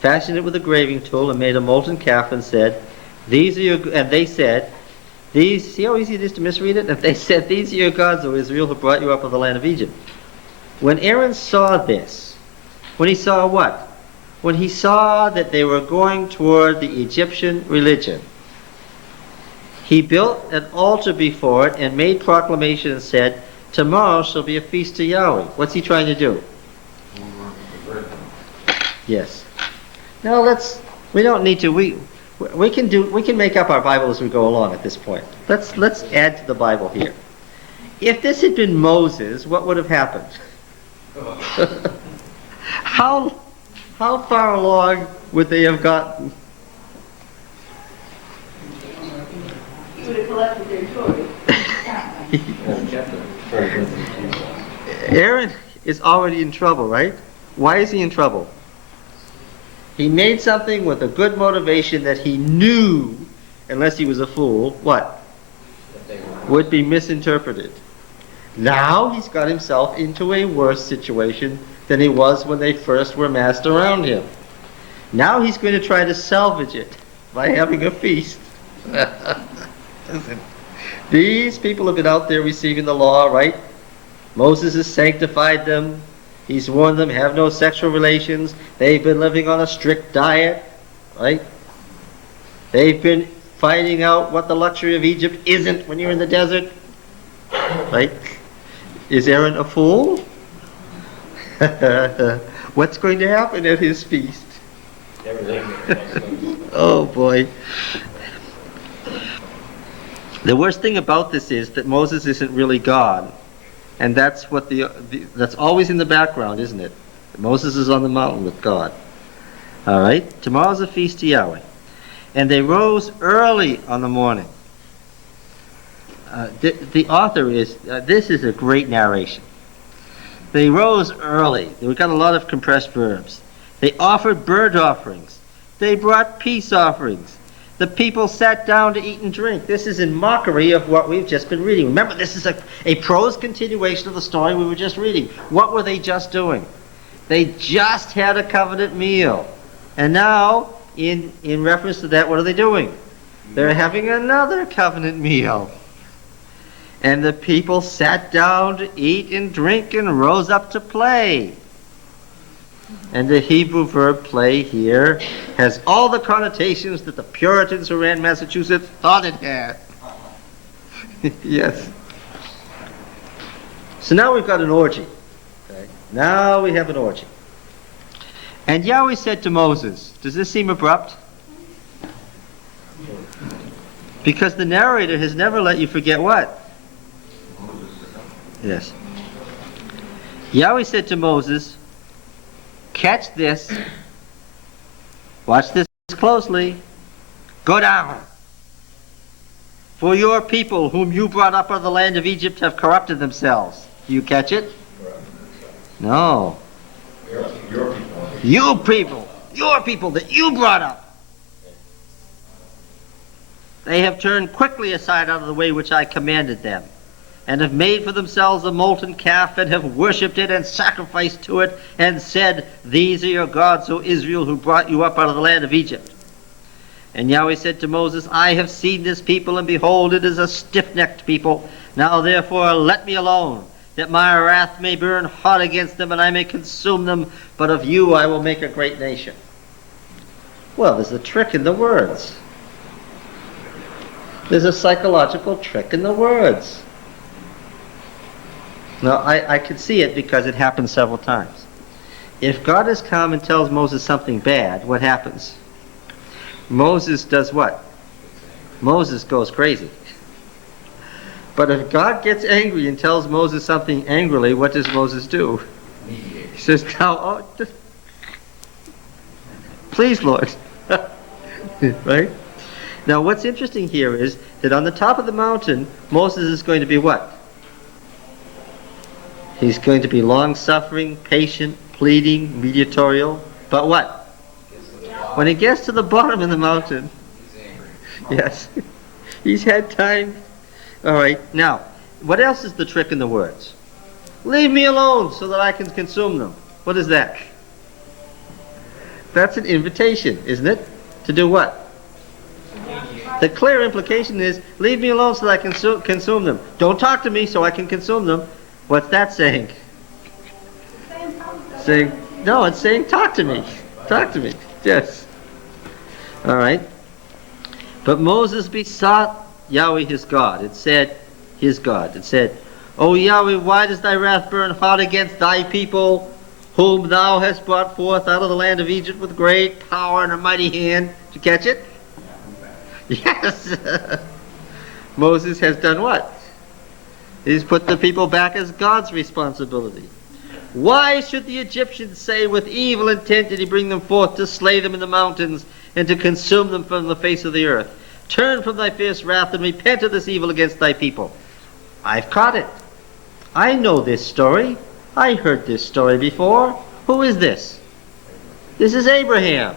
fashioned it with a graving tool, and made a molten calf, and said, "These are your," and they said, "These," see how easy it is to misread it? And they said, "These are your gods, O Israel, who brought you up of the land of Egypt." When Aaron saw this, when he saw what? When he saw that they were going toward the Egyptian religion, he built an altar before it and made proclamation and said, "Tomorrow shall be a feast to Yahweh." What's he trying to do? Yes. Now we don't need to, we can make up our Bible as we go along at this point. Let's add to the Bible here. If this had been Moses, what would have happened? How far along would they have gotten? He would have collected their Torah. Aaron is already in trouble, right? Why is he in trouble? He made something with a good motivation that he knew, unless he was a fool, what? Would be misinterpreted. Now he's got himself into a worse situation than he was when they first were massed around him. Now he's going to try to salvage it by having a feast. Listen, these people have been out there receiving the law, right? Moses has sanctified them. He's warned them, have no sexual relations. They've been living on a strict diet, right? They've been finding out what the luxury of Egypt isn't when you're in the desert, right? Is Aaron a fool? What's going to happen at his feast? Oh boy. The worst thing about this is that Moses isn't really God. And that's what that's always in the background, isn't it? Moses is on the mountain with God. All right? Tomorrow's a feast to Yahweh. And they rose early on the morning. The author is, this is a great narration. They rose early. We've got a lot of compressed verbs. They offered burnt offerings. They brought peace offerings. The people sat down to eat and drink. This is in mockery of what we've just been reading. Remember, this is a prose continuation of the story we were just reading. What were they just doing? They just had a covenant meal. And now, in reference to that, what are they doing? They're having another covenant meal. And the people sat down to eat and drink and rose up to play. And the Hebrew verb play here has all the connotations that the Puritans who ran Massachusetts thought it had. Yes. So now we've got an orgy. Okay. Now we have an orgy. And Yahweh said to Moses, does this seem abrupt? Because the narrator has never let you forget what? Yes. Yahweh said to Moses, catch this, watch this closely, go down. For your people whom you brought up out of the land of Egypt have corrupted themselves. Do you catch it? No. Your people that you brought up. They have turned quickly aside out of the way which I commanded them, and have made for themselves a molten calf, and have worshipped it, and sacrificed to it, and said, these are your gods, O Israel, who brought you up out of the land of Egypt. And Yahweh said to Moses, I have seen this people, and behold, it is a stiff-necked people. Now therefore let me alone, that my wrath may burn hot against them, and I may consume them, but of you I will make a great nation. Well, there's a trick in the words. There's a psychological trick in the words. Now, I can see it because it happens several times. If God has come and tells Moses something bad, what happens? Moses does what? Moses goes crazy. But if God gets angry and tells Moses something angrily, what does Moses do? He says, now, please, Lord. Right? Now, what's interesting here is that on the top of the mountain, Moses is going to be what? He's going to be long-suffering, patient, pleading, mediatorial. But what? When he gets to the bottom of the mountain, yes, he's had time. All right, now, what else is the trick in the words? Leave me alone so that I can consume them. What is that? That's an invitation, isn't it? To do what? The clear implication is, leave me alone so that I can consume them. Don't talk to me so I can consume them. What's that saying? Saying, no, it's saying talk to me. Talk to me. Yes. All right. But Moses besought Yahweh his God. It said, his God. It said, O Yahweh, why does thy wrath burn hot against thy people, whom thou hast brought forth out of the land of Egypt with great power and a mighty hand? Did you catch it? Yes. Moses has done what? He's put the people back as God's responsibility. Why should the Egyptians say, with evil intent did he bring them forth to slay them in the mountains and to consume them from the face of the earth? Turn from thy fierce wrath and repent of this evil against thy people. I've caught it. I know this story. I heard this story before. Who is this? This is Abraham.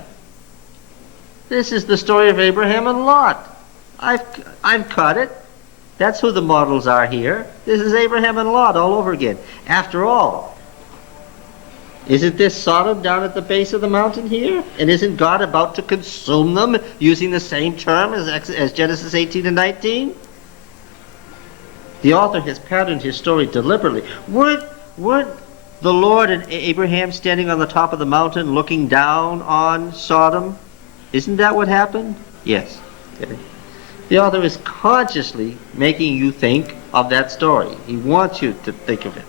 This is the story of Abraham and Lot. I've caught it. That's who the models are here. This is Abraham and Lot all over again. After all, isn't this Sodom down at the base of the mountain here? And isn't God about to consume them using the same term as Genesis 18 and 19? The author has patterned his story deliberately. Weren't the Lord and Abraham standing on the top of the mountain looking down on Sodom? Isn't that what happened? Yes. Okay. The author is consciously making you think of that story. He wants you to think of it.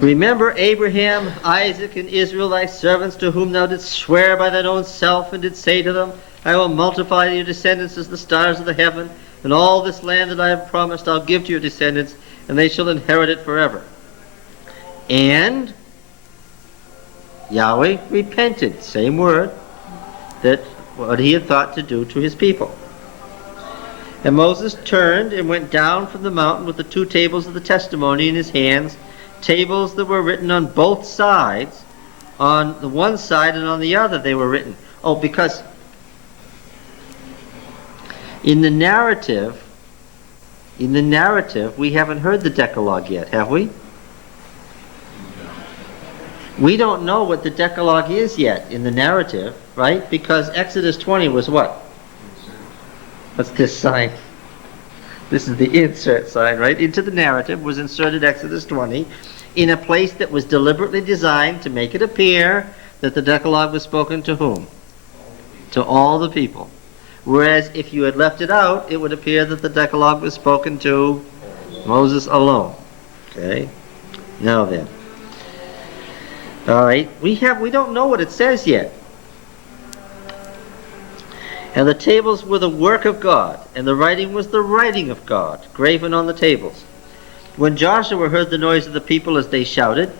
Remember Abraham, Isaac, and Israel, thy servants, to whom thou didst swear by thine own self, and didst say to them, I will multiply your descendants as the stars of the heaven, and all this land that I have promised I'll give to your descendants, and they shall inherit it forever. And Yahweh repented, same word, that what he had thought to do to his people. And Moses turned and went down from the mountain with the two tables of the testimony in his hands, tables that were written on both sides. On the one side and on the other they were written. Oh, because in the narrative, we haven't heard the Decalogue yet, have we? We don't know what the Decalogue is yet in the narrative, right? Because Exodus 20 was what? What's this sign? This is the insert sign, right? Into the narrative was inserted Exodus 20 in a place that was deliberately designed to make it appear that the Decalogue was spoken to whom? To all the people. Whereas if you had left it out, it would appear that the Decalogue was spoken to Moses alone. Okay? Now then. All right, we don't know what it says yet. And the tables were the work of God, and the writing was the writing of God, graven on the tables. When Joshua heard the noise of the people as they shouted,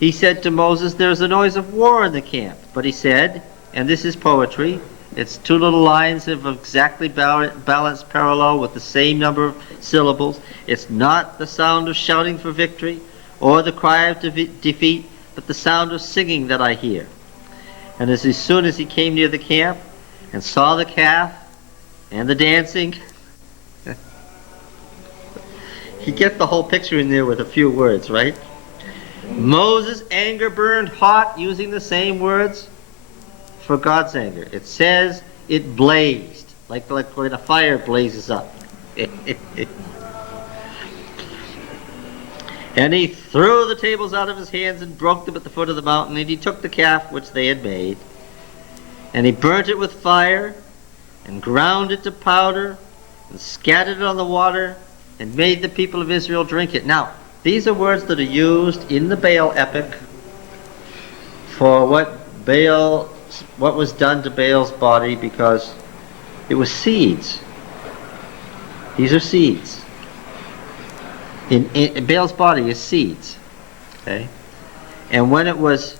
he said to Moses, "There is a noise of war in the camp." But he said, and this is poetry, it's two little lines of exactly balanced parallel with the same number of syllables. It's not the sound of shouting for victory or the cry of defeat, but the sound of singing that I hear. And as soon as he came near the camp and saw the calf and the dancing, you get the whole picture in there with a few words, right? Moses' anger burned hot, using the same words for God's anger. It says it blazed, like when a fire blazes up. And he threw the tables out of his hands and broke them at the foot of the mountain. And he took the calf which they had made, and he burnt it with fire, and ground it to powder, and scattered it on the water, and made the people of Israel drink it. Now, these are words that are used in the Baal epic for what was done to Baal's body, because it was seeds. These are seeds. In Baal's body is seeds. Okay? And when it was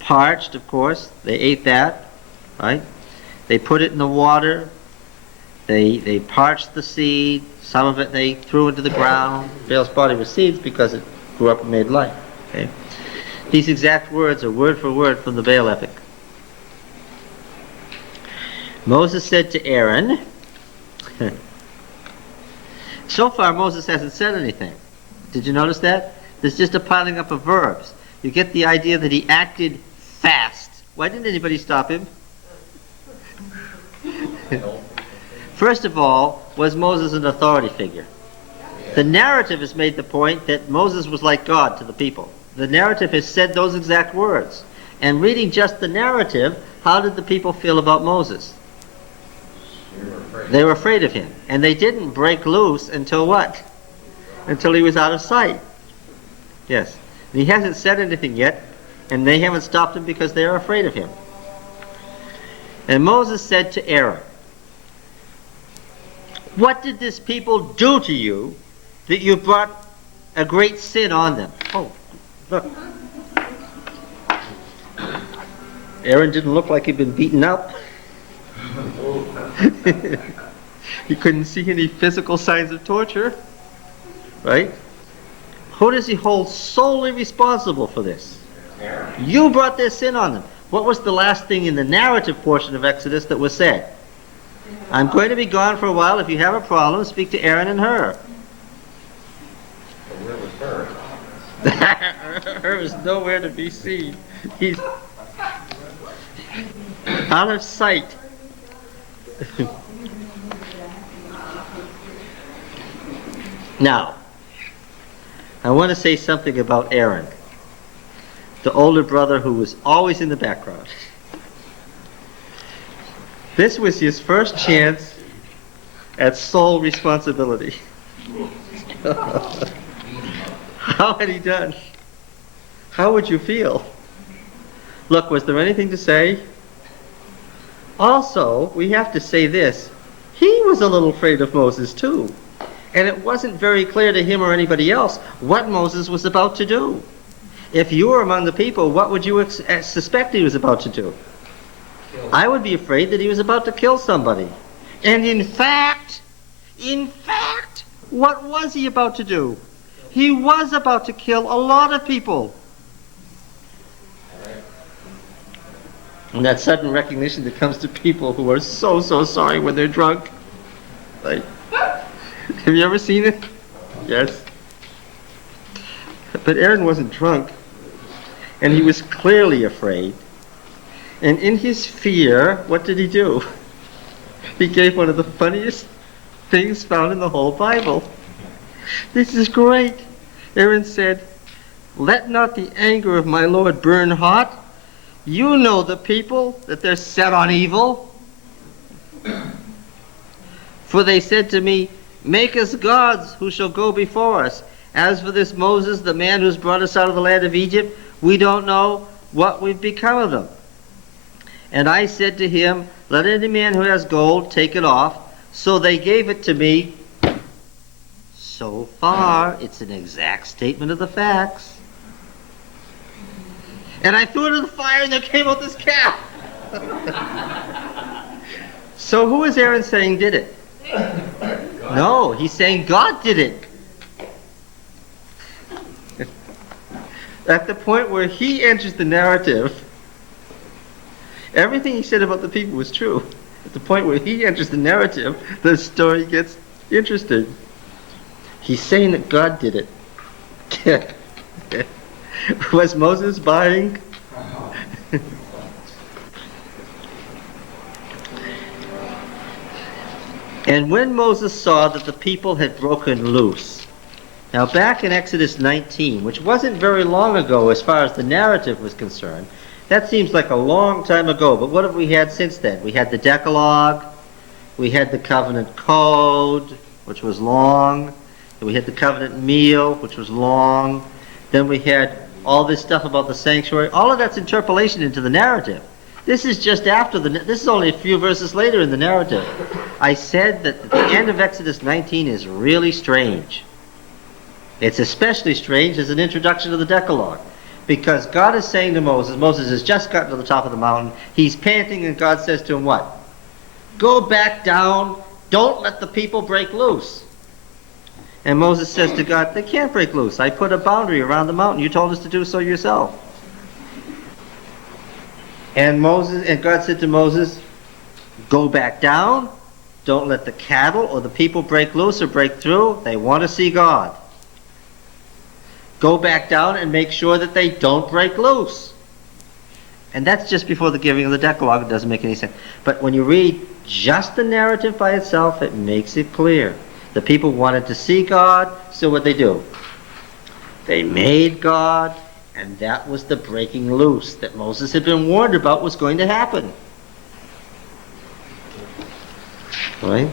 parched, of course, they ate that, right? They put it in the water. They parched the seed. Some of it they threw into the ground. Baal's body was seeds because it grew up and made life. Okay? These exact words are word for word from the Baal epic. Moses said to Aaron, so far Moses hasn't said anything. Did you notice that? There's just a piling up of verbs. You get the idea that he acted fast. Why didn't anybody stop him? First of all, was Moses an authority figure? The narrative has made the point that Moses was like God to the people. The narrative has said those exact words. And reading just the narrative, how did the people feel about Moses? They were afraid of him. And they didn't break loose until what? Until he was out of sight. Yes. And he hasn't said anything yet, and they haven't stopped him because they are afraid of him. And Moses said to Aaron, "What did this people do to you that you brought a great sin on them?" Oh, look. Aaron didn't look like he'd been beaten up. He couldn't see any physical signs of torture. Right? Who does he hold solely responsible for this? You brought their sin on them. What was the last thing in the narrative portion of Exodus that was said? I'm going to be gone for a while. If you have a problem, speak to Aaron and Hur. Where was her? Hur is nowhere to be seen. He's out of sight. Now, I want to say something about Aaron, the older brother who was always in the background. This was his first chance at sole responsibility. How had he done? How would you feel? Look, was there anything to say? Also, we have to say this. He was a little afraid of Moses too. And it wasn't very clear to him or anybody else what Moses was about to do. If you were among the people, what would you suspect he was about to do? I would be afraid that he was about to kill somebody. And in fact, what was he about to do? He was about to kill a lot of people. And that sudden recognition that comes to people who are so sorry when they're drunk. Like, have you ever seen it? Yes. But Aaron wasn't drunk, and he was clearly afraid. And in his fear, what did he do? He gave one of the funniest things found in the whole Bible. This is great. Aaron said, "Let not the anger of my Lord burn hot. You know the people, that they're set on evil. For they said to me, 'Make us gods who shall go before us.' As for this Moses, the man who's brought us out of the land of Egypt, we don't know what we've become of him." And I said to him, let any man who has gold take it off. So they gave it to me. So far, it's an exact statement of the facts. And I threw it in the fire and there came out this calf. So who is Aaron saying did it? No, he's saying God did it. At the point where he enters the narrative, everything he said about the people was true. At the point where he enters the narrative, the story gets interesting. He's saying that God did it. Was Moses buying? And when Moses saw that the people had broken loose. Now back in Exodus 19, which wasn't very long ago as far as the narrative was concerned, that seems like a long time ago, but what have we had since then? We had the Decalogue, we had the Covenant Code, which was long, and we had the Covenant Meal, which was long, then we had all this stuff about the sanctuary. All of that's interpolation into the narrative. This is just after this is only a few verses later in the narrative. I said that the end of Exodus 19 is really strange. It's especially strange as an introduction to the Decalogue. Because God is saying to Moses has just gotten to the top of the mountain, he's panting, and God says to him what? Go back down, don't let the people break loose. And Moses says to God, they can't break loose. I put a boundary around the mountain. You told us to do so yourself. And God said to Moses, go back down, don't let the cattle or the people break loose or break through. They want to see God. Go back down and make sure that they don't break loose. And that's just before the giving of the Decalogue. It doesn't make any sense. But when you read just the narrative by itself, it makes it clear. The people wanted to see God, so what they do? They made God, and that was the breaking loose that Moses had been warned about was going to happen. Right?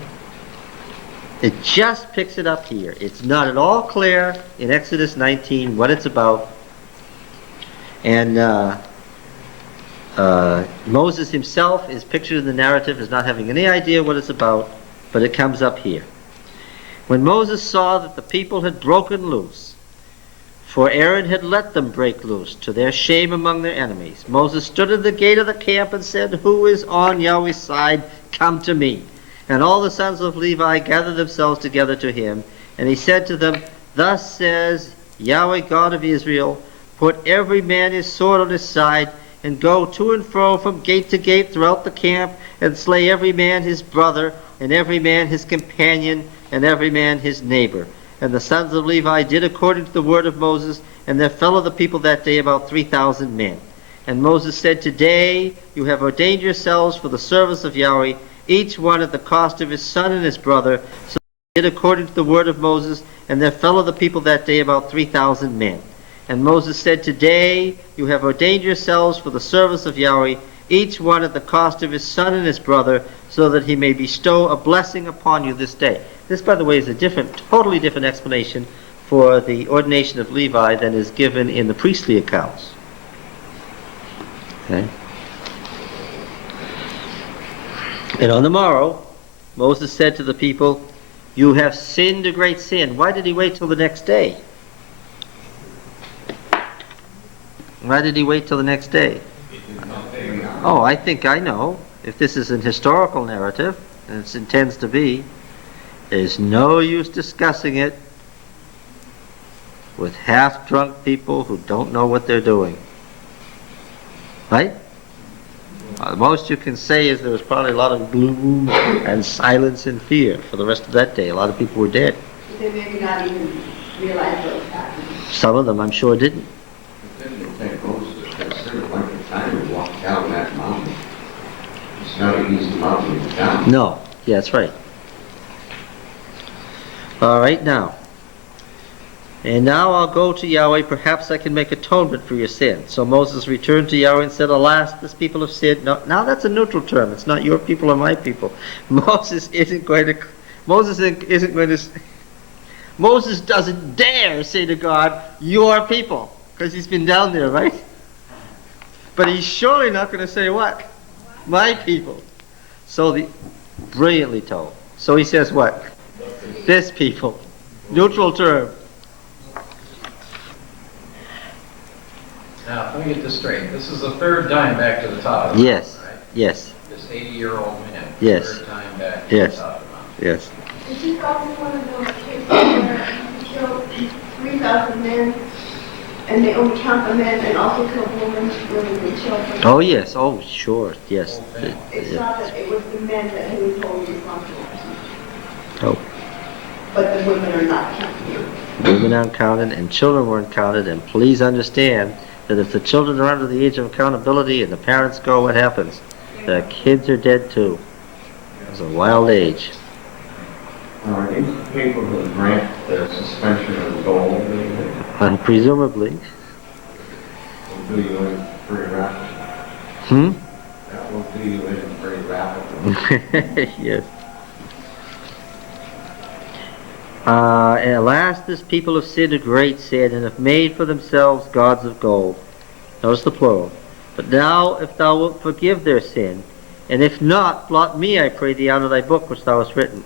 It just picks it up here. It's not at all clear in Exodus 19 what it's about. And Moses himself is pictured in the narrative as not having any idea what it's about, but it comes up here. When Moses saw that the people had broken loose, for Aaron had let them break loose to their shame among their enemies, Moses stood at the gate of the camp and said, who is on Yahweh's side? Come to me. And all the sons of Levi gathered themselves together to him. And he said to them, thus says Yahweh God of Israel, put every man his sword on his side, and go to and fro from gate to gate throughout the camp, and slay every man his brother, and every man his companion, and every man his neighbor. And the sons of Levi did according to the word of Moses, and there fell of the people that day about 3,000 men. And Moses said, today you have ordained yourselves for the service of Yahweh, each one at the cost of his son and his brother. So they did according to the word of Moses, and there fell of the people that day about 3,000 men. And Moses said, today you have ordained yourselves for the service of Yahweh, each one at the cost of his son and his brother, so that he may bestow a blessing upon you this day. This, by the way, is a totally different explanation for the ordination of Levi than is given in the priestly accounts. Okay? And on the morrow, Moses said to the people, you have sinned a great sin. Why did he wait till the next day? Why did he wait till the next day? Oh, I think I know. If this is an historical narrative, and it intends to be, there's no use discussing it with half-drunk people who don't know what they're doing. Right? The most you can say is there was probably a lot of gloom and silence and fear for the rest of that day. A lot of people were dead. They maybe not even realize what was happening. Some of them, I'm sure, didn't. Didn't take Moses a considerable length of time to walk down that mountain. It's not an easy mountain to go down. No. Yeah, that's right. All right, now. And now I'll go to Yahweh, perhaps I can make atonement for your sin. So Moses returned to Yahweh and said, alas, this people have sinned. Now that's a neutral term. It's not your people or my people. Moses doesn't dare say to God, your people, because he's been down there, right? But he's surely not going to say what? My people. So brilliantly told. So he says what? This people. Neutral term. Now, let me get this straight. This is the third time back to the top of the Yes. mountain, right? Yes. This 80-year-old man. Yes. Third time back to Yes. the top of the mountain. Yes. Is he also one of those cases where he killed 3,000 men, and they only count the men and also killed women, women and children? Oh yes. Oh sure. Yes. It's not that it was the men that he was holding responsible for something, Oh. but the women are not counted. Women aren't counted and children weren't counted, and please understand that if the children are under the age of accountability and the parents go, what happens? The kids are dead too. It's a wild age. Are these people that grant the suspension of gold, Presumably. will do you in pretty rapidly? Hmm? That will do you in pretty rapidly. Yes. And at last this people have sinned a great sin, and have made for themselves gods of gold. Notice the plural. But now, if thou wilt forgive their sin, and if not, blot me, I pray thee, out of thy book which thou hast written.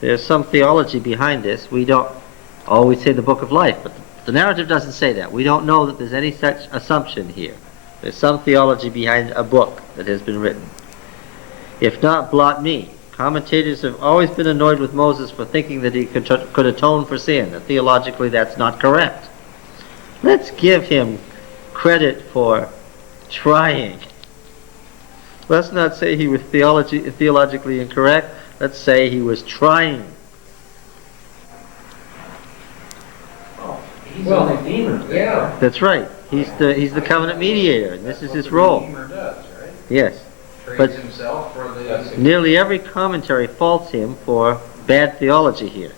There's some theology behind this. We don't always say the book of life, but the narrative doesn't say that. We don't know that there's any such assumption here. There's some theology behind a book that has been written. If not, blot me. Commentators have always been annoyed with Moses for thinking that he could atone for sin. That theologically, that's not correct. Let's give him credit for trying. Let's not say he was theologically incorrect. Let's say he was trying. He's a redeemer. Yeah. That's right. He's the covenant mediator, and this is his role. Redeemer does, right? Yes. Trades But himself for the... nearly every commentary faults him for bad theology here.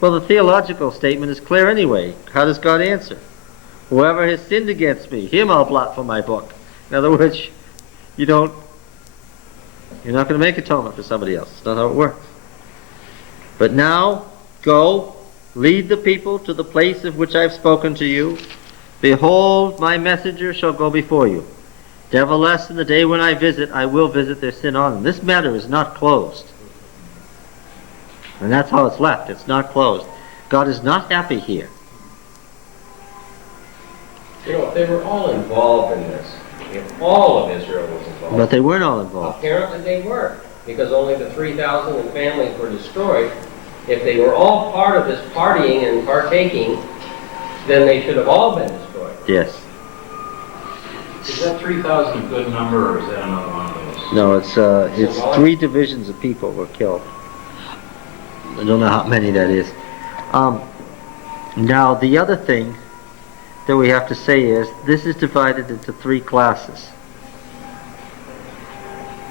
Well, the theological statement is clear anyway. How does God answer? Whoever has sinned against me, him I'll blot from my book. In other words, you're not going to make atonement for somebody else. That's not how it works. But now, go, lead the people to the place of which I've spoken to you. Behold, my messenger shall go before you. Nevertheless, in the day when I visit, I will visit their sin on them. This matter is not closed. And that's how it's left. It's not closed. God is not happy here. You know, if they were all involved in this, if all of Israel was involved. But they weren't all involved. Apparently they weren't, because only the 3,000 and families were destroyed. If they were all part of this partying and partaking, then they should have all been destroyed. Yes. Is that 3,000 a good number, or is that another one of those? No, it's 3 divisions of people were killed. I don't know how many that is. Now, the other thing that we have to say is, this is divided into 3 classes.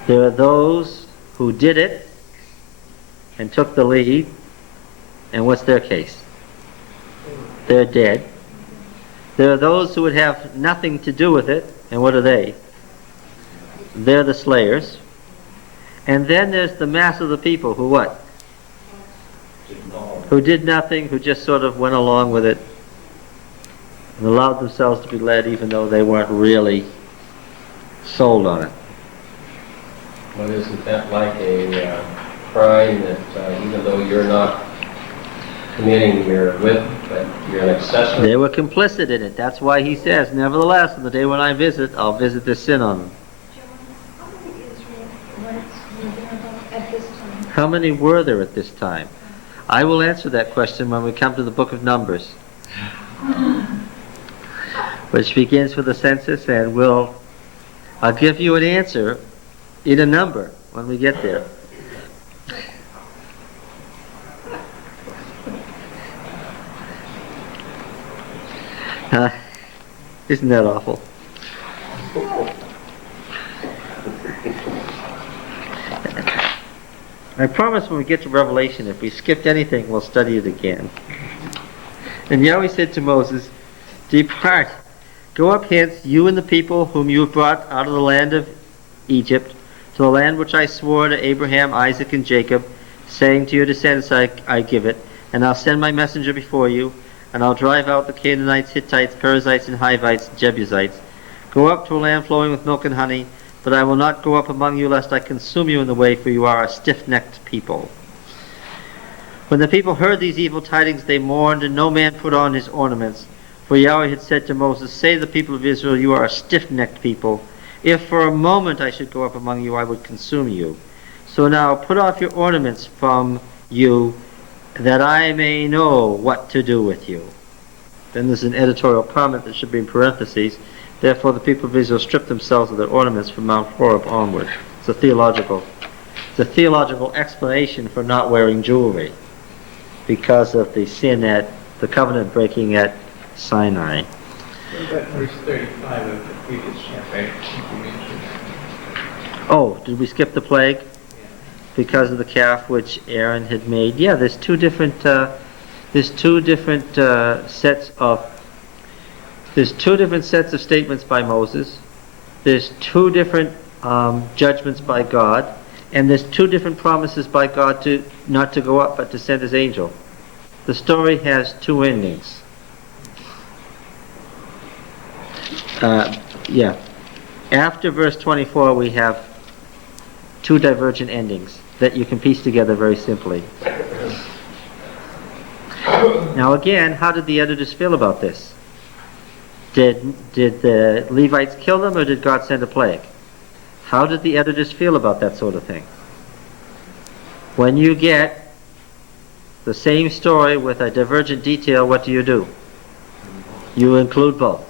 There are those who did it and took the lead, and what's their case? They're dead. There are those who would have nothing to do with it, and what are they? They're the slayers. And then there's the mass of the people who what? Who did nothing, who just sort of went along with it and allowed themselves to be led even though they weren't really sold on it. But isn't that like a crime that even though you're not committing, you're with, but you're an accessory? They were complicit in it. That's why he says, nevertheless, on the day when I visit, I'll visit this sin on them. John, how many Israelites were there at this time? How many were there at this time? I will answer that question when we come to the book of Numbers, which begins with the census, and I'll give you an answer in a number when we get there. Isn't that awful? I promise when we get to Revelation, if we skipped anything, we'll study it again. And Yahweh said to Moses, depart, go up hence, you and the people whom you have brought out of the land of Egypt, to the land which I swore to Abraham, Isaac, and Jacob, saying to your descendants I give it, and I'll send my messenger before you, and I'll drive out the Canaanites, Hittites, Perizzites, and Hivites, and Jebusites. Go up to a land flowing with milk and honey, but I will not go up among you lest I consume you in the way, for you are a stiff-necked people. When the people heard these evil tidings, they mourned, and no man put on his ornaments. For Yahweh had said to Moses, say to the people of Israel, you are a stiff-necked people. If for a moment I should go up among you, I would consume you. So now put off your ornaments from you, that I may know what to do with you. Then there's an editorial comment that should be in parentheses. Therefore the people of Israel stripped themselves of their ornaments from Mount Horeb onward. It's a theological explanation for not wearing jewelry because of the sin at the covenant breaking at Sinai. What about verse 35 of the previous chapter? I think you mentioned that. Oh, did we skip the plague? Because of the calf which Aaron had made. Yeah, there's two different sets of statements by Moses. There's two different judgments by God, and there's two different promises by God to not to go up but to send his angel. The story has two endings. After verse 24 we have two divergent endings that you can piece together very simply. Now again, how did the editors feel about this? Did the Levites kill them, or did God send a plague? How did the editors feel about that sort of thing? When you get the same story with a divergent detail, what do? You include both.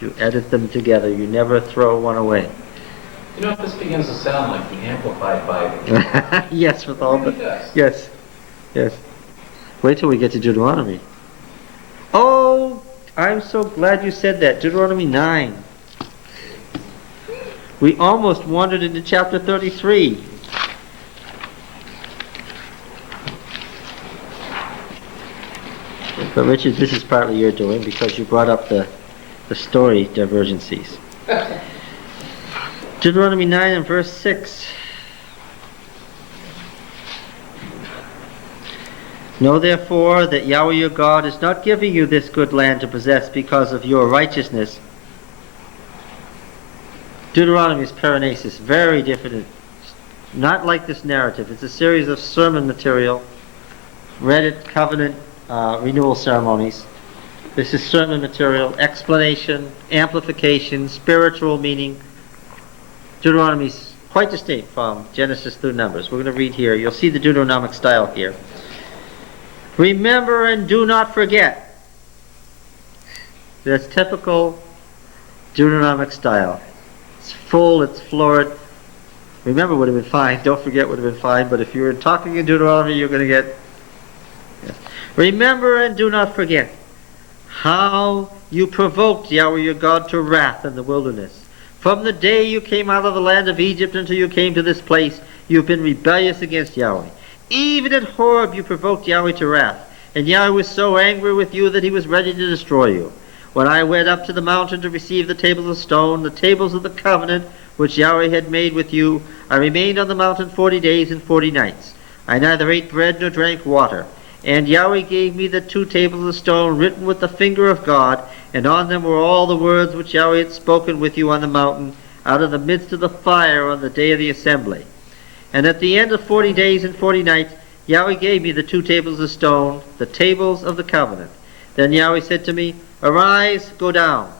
You edit them together. You never throw one away. You know, this begins to sound like the Amplified Bible. Yes, with all It really the... does. Yes. Wait till we get to Deuteronomy. Oh, I'm so glad you said that. Deuteronomy 9. We almost wandered into chapter 33. But Richard, this is partly your doing because you brought up the story divergencies. Deuteronomy 9 and verse 6. Know therefore that Yahweh your God is not giving you this good land to possess because of your righteousness. Deuteronomy is paranesis, very different. Not like this narrative. It's a series of sermon material read at covenant renewal ceremonies. This is sermon material, explanation, amplification, spiritual meaning. Deuteronomy is quite distinct from Genesis through Numbers. We're going to read here. You'll see the Deuteronomic style here. Remember and do not forget. That's typical Deuteronomic style. It's full, it's florid. Remember would have been fine. Don't forget would have been fine. But if you're talking in Deuteronomy, you're going to get... Yes. Remember and do not forget how you provoked Yahweh your God to wrath in the wilderness. From the day you came out of the land of Egypt until you came to this place, you've been rebellious against Yahweh. Even at Horeb you provoked Yahweh to wrath, and Yahweh was so angry with you that he was ready to destroy you. When I went up to the mountain to receive the tables of stone, the tables of the covenant which Yahweh had made with you, I remained on the mountain 40 days and 40 nights. I neither ate bread nor drank water. And Yahweh gave me the two tables of stone written with the finger of God, and on them were all the words which Yahweh had spoken with you on the mountain, out of the midst of the fire on the day of the assembly. And at the end of 40 days and 40 nights, Yahweh gave me the two tables of stone, the tables of the covenant. Then Yahweh said to me, Arise, go down.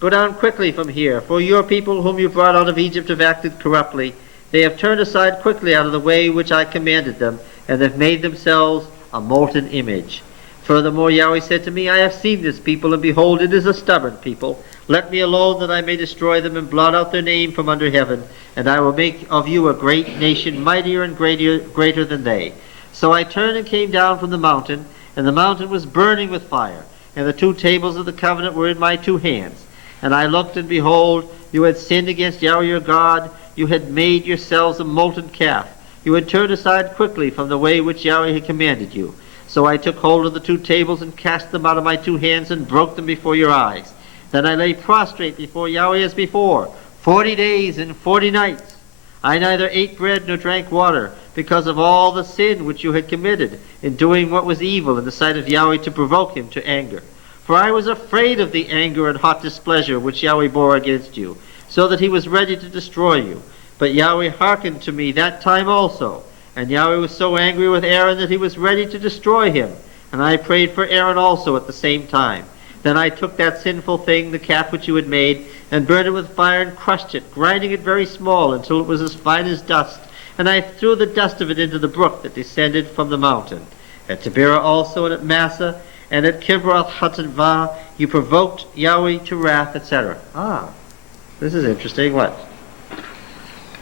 Go down quickly from here, for your people whom you brought out of Egypt have acted corruptly. They have turned aside quickly out of the way which I commanded them, and have made themselves a molten image. Furthermore, Yahweh said to me, I have seen this people, and behold, it is a stubborn people. Let me alone that I may destroy them and blot out their name from under heaven, and I will make of you a great nation, mightier and greater than they. So I turned and came down from the mountain, and the mountain was burning with fire, and the two tables of the covenant were in my two hands. And I looked, and behold, you had sinned against Yahweh your God. You had made yourselves a molten calf. You had turned aside quickly from the way which Yahweh had commanded you. So I took hold of the two tables and cast them out of my two hands and broke them before your eyes. Then I lay prostrate before Yahweh as before, 40 days and 40 nights. I neither ate bread nor drank water, because of all the sin which you had committed in doing what was evil in the sight of Yahweh to provoke him to anger. For I was afraid of the anger and hot displeasure which Yahweh bore against you. so that he was ready to destroy you. But Yahweh hearkened to me that time also. And Yahweh was so angry with Aaron that he was ready to destroy him. And I prayed for Aaron also at the same time. Then I took that sinful thing, the calf which you had made, and burned it with fire and crushed it, grinding it very small until it was as fine as dust. And I threw the dust of it into the brook that descended from the mountain. At Taberah also, and at Massa, and at Kibroth Hattaavah, you provoked Yahweh to wrath, etc. Ah, this is interesting. What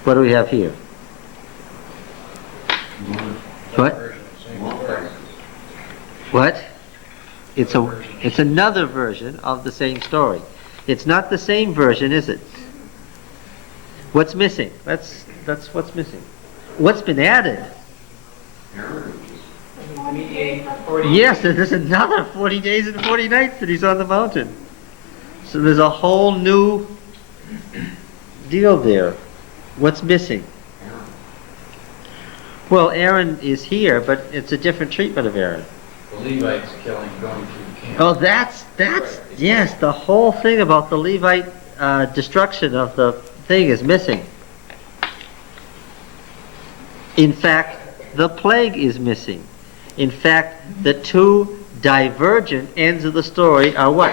do we have here? What? What? It's another version of the same story. It's not the same version, is it? What's missing? That's what's missing. What's been added? Mediate 40. Yes, there's another 40 days and 40 nights that he's on the mountain. So there's a whole new deal there. What's missing? Well, Aaron is here, but it's a different treatment of Aaron. The Levites killing, going through camp. Oh, that's yes, the whole thing about the Levite destruction of the thing is missing. In fact, the plague is missing. In fact, the two divergent ends of the story are what?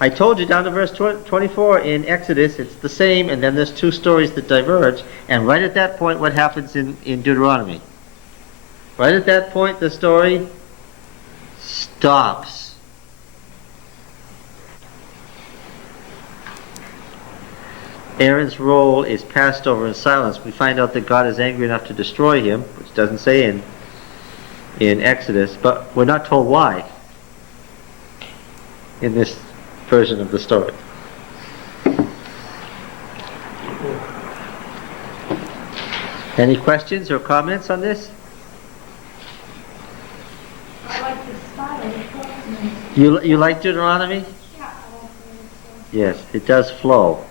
I told you down to verse 24 in Exodus, it's the same, and then there's two stories that diverge, and right at that point, what happens in Deuteronomy? Right at that point, the story stops. Aaron's role is passed over in silence. We find out that God is angry enough to destroy him, which doesn't say in Exodus, but we're not told why in this version of the story. Any questions or comments on this? I like the style, it flows nice. You like Deuteronomy? Yeah, I like the Yes, it does flow.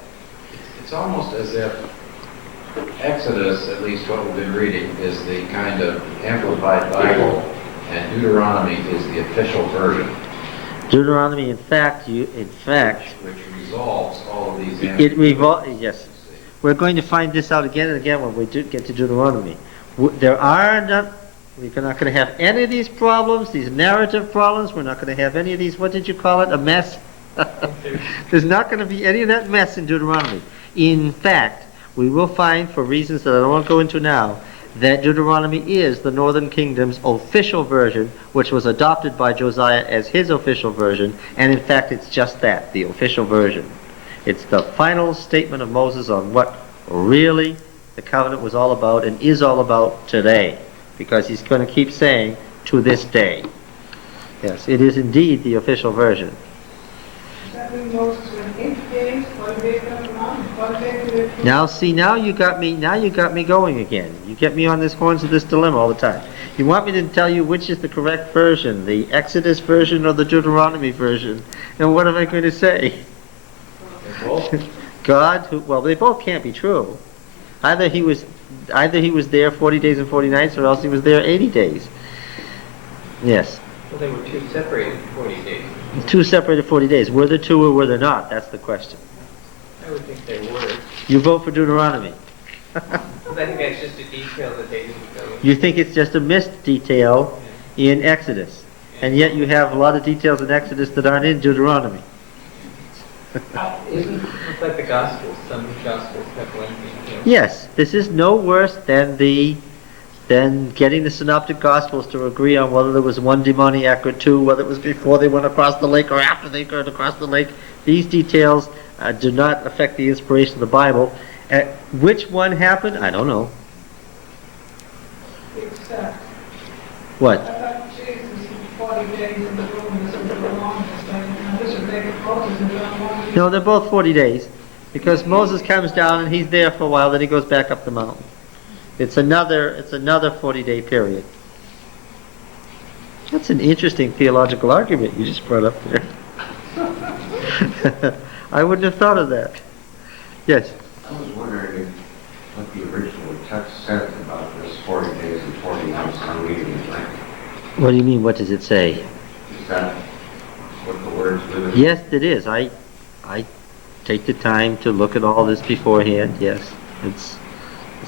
It's almost as if Exodus, at least what we've been reading, is the kind of amplified Bible, and Deuteronomy is the official version. Deuteronomy, in fact, Which resolves all of these yes. We're going to find this out again and again when we do get to Deuteronomy. We're not going to have any of these problems, these narrative problems. We're not going to have any of these, what did you call it, a mess? There's not going to be any of that mess in Deuteronomy. In fact, we will find, for reasons that I don't want to go into now, that Deuteronomy is the Northern Kingdom's official version, which was adopted by Josiah as his official version, and in fact it's just that, the official version. It's the final statement of Moses on what really the covenant was all about and is all about today, because he's going to keep saying, to this day. Yes, it is indeed the official version. Now see, now you got me going again. You get me on this horns of this dilemma all the time. You want me to tell you which is the correct version, the Exodus version or the Deuteronomy version? And what am I going to say? Well, they both can't be true. Either he was there 40 days and 40 nights, or else he was there 80 days. Yes. Well, they were two separated 40 days. Two separated 40 days. Were there two or were there not? That's the question. I would think they were. You vote for Deuteronomy. I think that's just a detail that they didn't go. You think it's just a missed detail in Exodus, and yet you have a lot of details in Exodus that aren't in Deuteronomy. It's like the Gospels. Some Gospels have one detail. Yes, this is no worse than getting the Synoptic Gospels to agree on whether there was one demoniac or two, whether it was before they went across the lake or after they went across the lake. These details do not affect the inspiration of the Bible. Which one happened? I don't know. What? No, they're both 40 days, because Moses comes down and he's there for a while, then he goes back up the mountain. It's another 40-day period. That's an interesting theological argument you just brought up there. I wouldn't have thought of that. Yes? I was wondering what the original text said about this 40 days and 40 nights on reading it. What do you mean, what does it say? Is that what the words live in? Yes, it is. I take the time to look at all this beforehand, yes. That's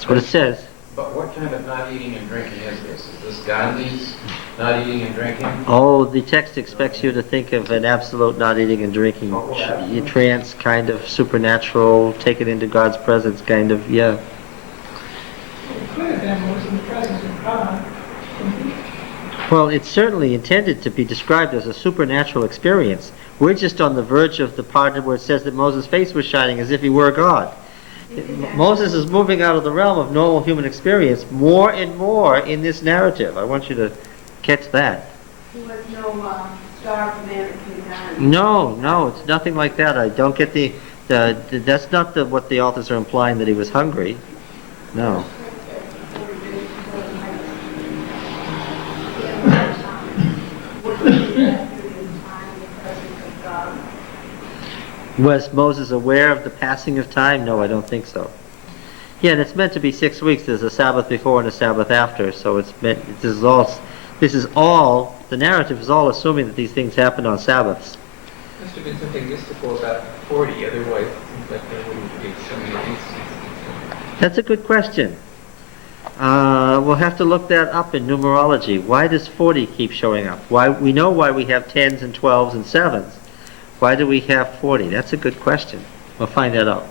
what it says. But what kind of not eating and drinking is this? Is this Gandhi's not eating and drinking? Oh, the text expects you to think of an absolute not eating and drinking, trance, kind of supernatural, take it into God's presence, kind of, yeah. It could have been was in the presence of God. Well, it's certainly intended to be described as a supernatural experience. We're just on the verge of the part where it says that Moses' face was shining as if he were God. Moses is moving out of the realm of normal human experience more and more in this narrative. I want you to catch that. There was no star of man that came down. No, it's nothing like that. I don't get that's not what the authors are implying, that he was hungry. No. Was Moses aware of the passing of time? No, I don't think so. Yeah, and it's meant to be 6 weeks. There's a Sabbath before and a Sabbath after, so it's meant. This is all. The narrative is all assuming that these things happened on Sabbaths. Must have been something mystical about 40, otherwise it seems like there wouldn't be so many instances. That's a good question. We'll have to look that up in numerology. Why does 40 keep showing up? We know why we have 10s and 12s and 7s. Why do we have 40? That's a good question. We'll find that out.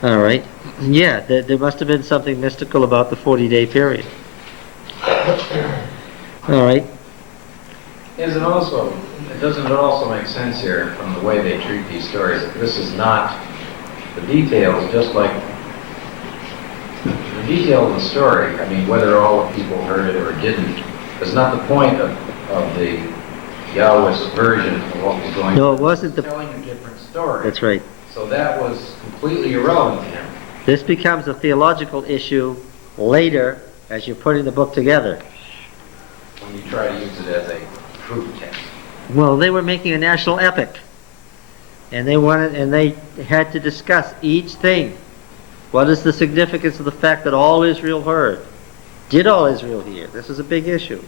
All right. Yeah, there must have been something mystical about the 40-day period. All right. Doesn't it also make sense here from the way they treat these stories that this is not the details, just like the detail of the story, I mean, whether all the people heard it or didn't, is not the point of the Yahweh's version of what was going on. No, it wasn't the... Telling a different story. That's right. So that was completely irrelevant to him. This becomes a theological issue later as you're putting the book together. When you try to use it as a proof text. Well, they were making a national epic. And they had to discuss each thing. What is the significance of the fact that all Israel heard? Did all Israel hear? This is a big issue.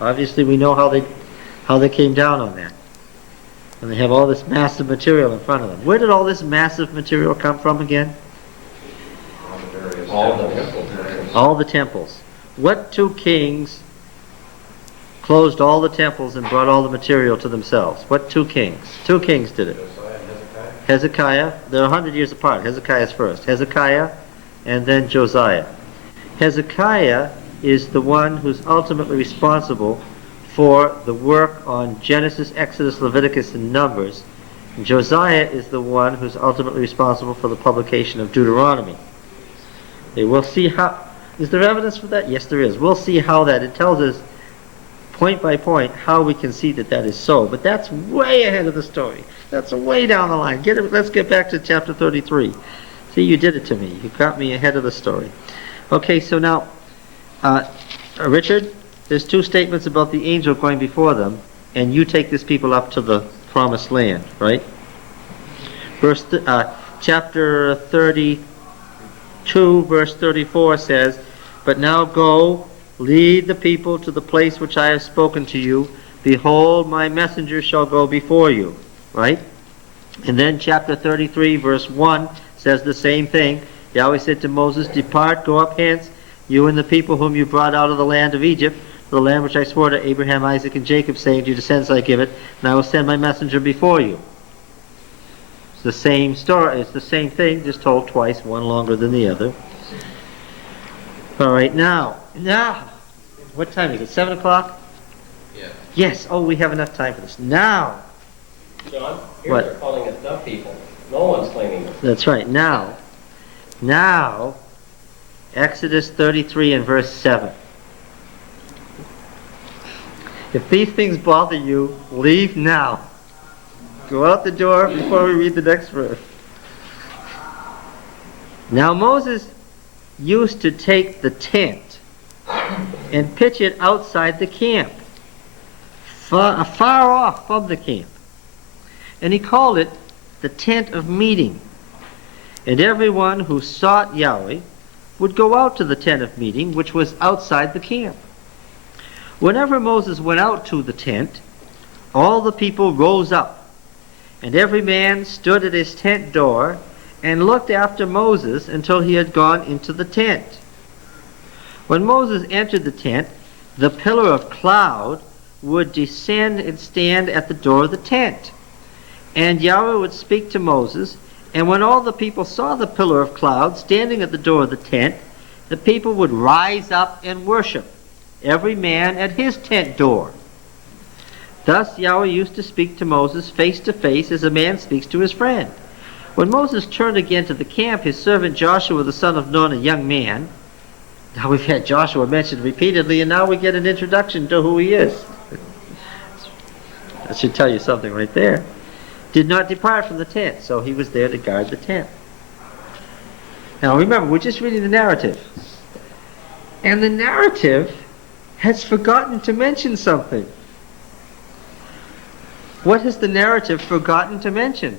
Obviously, we know how they came down on that. And they have all this massive material in front of them. Where did all this massive material come from again? All the temples. All the temples. What two kings closed all the temples and brought all the material to themselves? What two kings? Two kings did it. Hezekiah. They're 100 years apart. Hezekiah's first. Hezekiah and then Josiah. Hezekiah is the one who's ultimately responsible for the work on Genesis, Exodus, Leviticus, and Numbers. And Josiah is the one who's ultimately responsible for the publication of Deuteronomy. We'll see how... Is there evidence for that? Yes, there is. We'll see how that... It tells us, point by point, how we can see that that is so. But that's way ahead of the story. That's way down the line. Let's get back to chapter 33. See, you did it to me. You got me ahead of the story. Okay, so now, Richard... There's two statements about the angel going before them, and you take these people up to the promised land, right? Chapter 32, verse 34 says, "But now go, lead the people to the place which I have spoken to you. Behold, my messenger shall go before you," right? And then chapter 33, verse 1 says the same thing. Yahweh said to Moses, "Depart, go up hence, you and the people whom you brought out of the land of Egypt, the land which I swore to Abraham, Isaac, and Jacob, saying, to your descendants I give it, and I will send my messenger before you." It's the same story. It's the same thing, just told twice, one longer than the other. All right, now, what time is it? 7 o'clock? Yeah. Yes. Oh, we have enough time for this. Now. John, here What? they're calling us dumb people. No one's claiming this. That's right. Now, Exodus 33 and verse 7. If these things bother you, leave now. Go out the door before we read the next verse. Now Moses used to take the tent and pitch it outside the camp, far off from the camp. And he called it the tent of meeting. And everyone who sought Yahweh would go out to the tent of meeting, which was outside the camp. Whenever Moses went out to the tent, all the people rose up And every man stood at his tent door and looked after Moses until he had gone into the tent. When Moses entered the tent, the pillar of cloud would descend and stand at the door of the tent. And Yahweh would speak to Moses, and when all the people saw the pillar of cloud standing at the door of the tent, the people would rise up and worship, every man at his tent door. Thus Yahweh used to speak to Moses face to face as a man speaks to his friend. When Moses turned again to the camp, his servant Joshua the son of Nun, a young man — now we've had Joshua mentioned repeatedly, and now we get an introduction to who he is. That should tell you something right there. Did not depart from the tent, so he was there to guard the tent. Now remember, we're just reading the narrative. And the narrative has forgotten to mention something. What has the narrative forgotten to mention?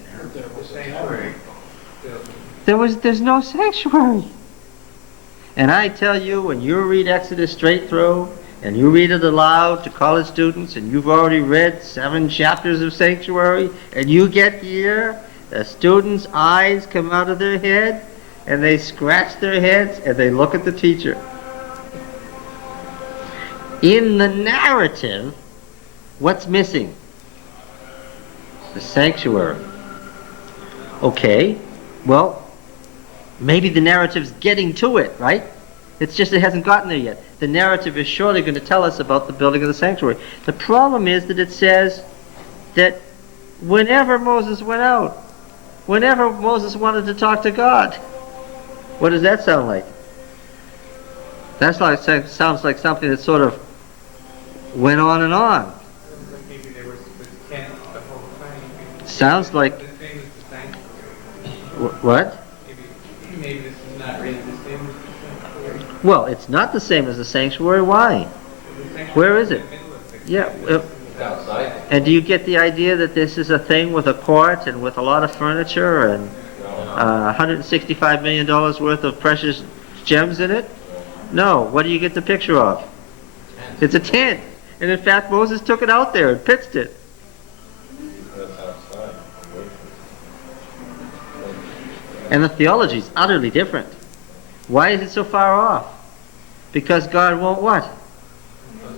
There's no sanctuary. And I tell you, when you read Exodus straight through, and you read it aloud to college students, and you've already read 7 chapters of sanctuary, and you get here, the students' eyes come out of their head, and they scratch their heads, and they look at the teacher. In the narrative, what's missing? The sanctuary. Okay, well, maybe the narrative's getting to it, right? It's just it hasn't gotten there yet. The narrative is surely going to tell us about the building of the sanctuary. The problem is that it says that whenever Moses went out, whenever Moses wanted to talk to God, what does that sound like? That sounds like something that sort of went on and on. Maybe there was tent the whole time. Sounds like... The same as the sanctuary. What? Maybe this is not really the same as the sanctuary. Well, it's not the same as the sanctuary. Why? Where is it? Yeah. It's outside. And do you get the idea that this is a thing with a court and with a lot of furniture and $165 million worth of precious gems in it? No. What do you get the picture of? It's a tent. And in fact, Moses took it out there and pitched it. That's outside. And the theology is utterly different. Why is it so far off? Because God won't what?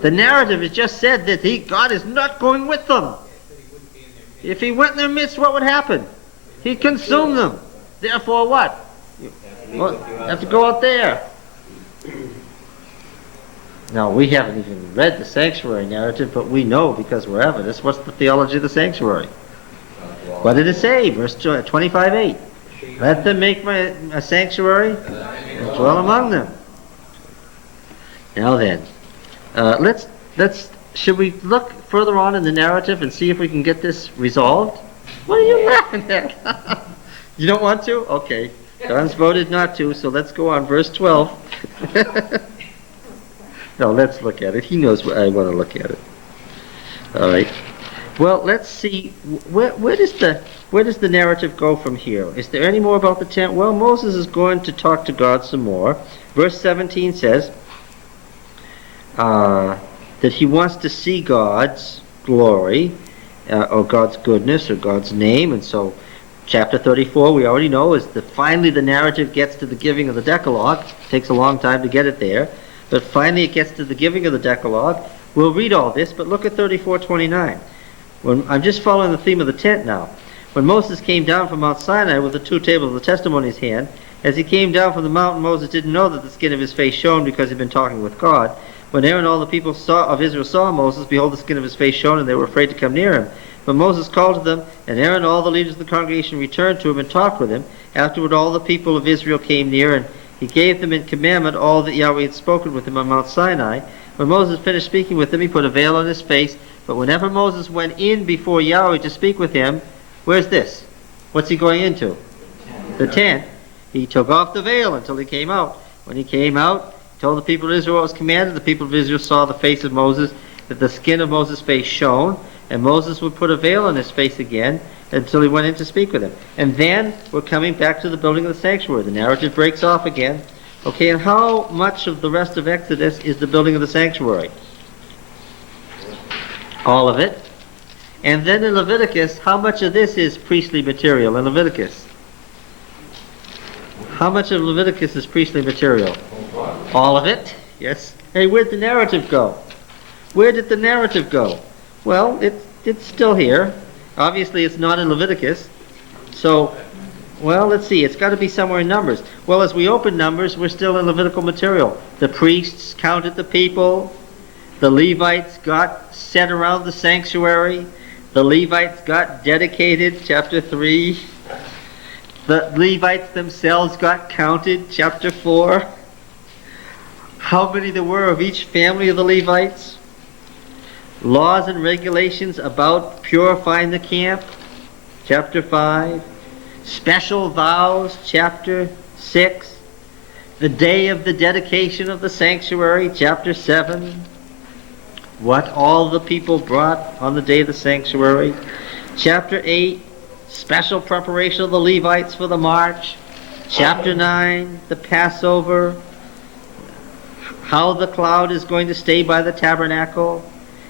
The narrative has just said that God is not going with them. If he went in their midst, what would happen? He'd consume them. Therefore what? Well, have to go out there. Now, we haven't even read the sanctuary narrative, but we know because we're evidence. What's the theology of the sanctuary? What did it say? Verse 25:8. Let them make a sanctuary and dwell among them. Now then, should we look further on in the narrative and see if we can get this resolved? What are you laughing at? You don't want to? Okay. Don's voted not to, so let's go on. Verse 12. No, let's look at it. He knows what I want to look at it. All right. Well, let's see. Where does the narrative go from here? Is there any more about the tent? Well, Moses is going to talk to God some more. Verse 17 says that he wants to see God's glory, or God's goodness, or God's name, and so chapter 34, we already know, is that finally the narrative gets to the giving of the Decalogue. It takes a long time to get it there, but finally it gets to the giving of the Decalogue. We'll read all this, but look at 34:29. I'm just following the theme of the tent now. When Moses came down from Mount Sinai with the 2 tables of the testimony in his hand, as he came down from the mountain, Moses didn't know that the skin of his face shone because he'd been talking with God. When Aaron and all the people of Israel saw Moses, behold, the skin of his face shone, and they were afraid to come near him. But Moses called to them, and Aaron and all the leaders of the congregation returned to him and talked with him. Afterward all the people of Israel came near, and he gave them in commandment all that Yahweh had spoken with him on Mount Sinai. When Moses finished speaking with them, he put a veil on his face. But whenever Moses went in before Yahweh to speak with him, where's this? What's he going into? The tent. He took off the veil until he came out. When he came out, he told the people of Israel what was commanded. The people of Israel saw the face of Moses, that the skin of Moses' face shone, and Moses would put a veil on his face again until he went in to speak with him. And then we're coming back to the building of the sanctuary. The narrative breaks off again. Okay, and how much of the rest of Exodus is the building of the sanctuary? All of it. And then in Leviticus, how much of this is priestly material in Leviticus? How much of Leviticus is priestly material? All of it? Yes. Hey, where'd the narrative go? Where did the narrative go? Well, it's still here. Obviously, it's not in Leviticus. So, well, let's see. It's got to be somewhere in Numbers. Well, as we open Numbers, we're still in Levitical material. The priests counted the people. The Levites got set around the sanctuary. The Levites got dedicated, chapter 3. The Levites themselves got counted, chapter 4. How many there were of each family of the Levites? Laws and regulations about purifying the camp, chapter 5. Special vows, chapter 6. The day of the dedication of the sanctuary, chapter 7. What all the people brought on the day of the sanctuary, chapter 8. Special preparation of the Levites for the march, chapter 9. The Passover, how the cloud is going to stay by the tabernacle,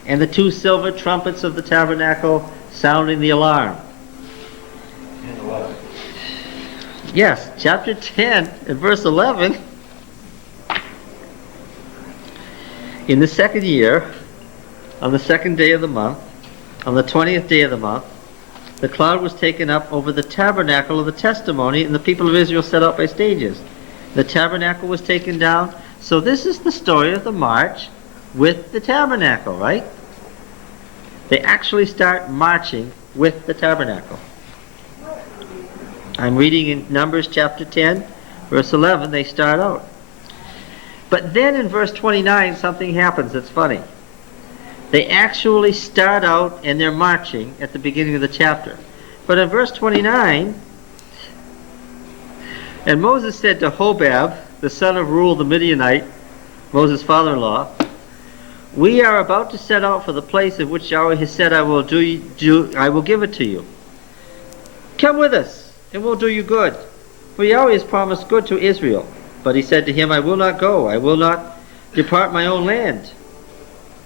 and the 2 silver trumpets of the tabernacle sounding the alarm. Yes, chapter 10 and verse 11. In the second year, on the second day of the month, on the 20th day of the month, the cloud was taken up over the tabernacle of the testimony, and the people of Israel set out by stages. The tabernacle was taken down. So this is the story of the march with the tabernacle, right? They actually start marching with the tabernacle. I'm reading in Numbers chapter 10, verse 11, they start out. But then in verse 29, something happens that's funny. They actually start out and they're marching at the beginning of the chapter. But in verse 29, and Moses said to Hobab, the son of Reuel the Midianite, Moses' father-in-law, we are about to set out for the place of which Yahweh has said, I will give it to you. Come with us, and we'll do you good. For Yahweh has promised good to Israel. But he said to him, I will not go. I will not depart my own land.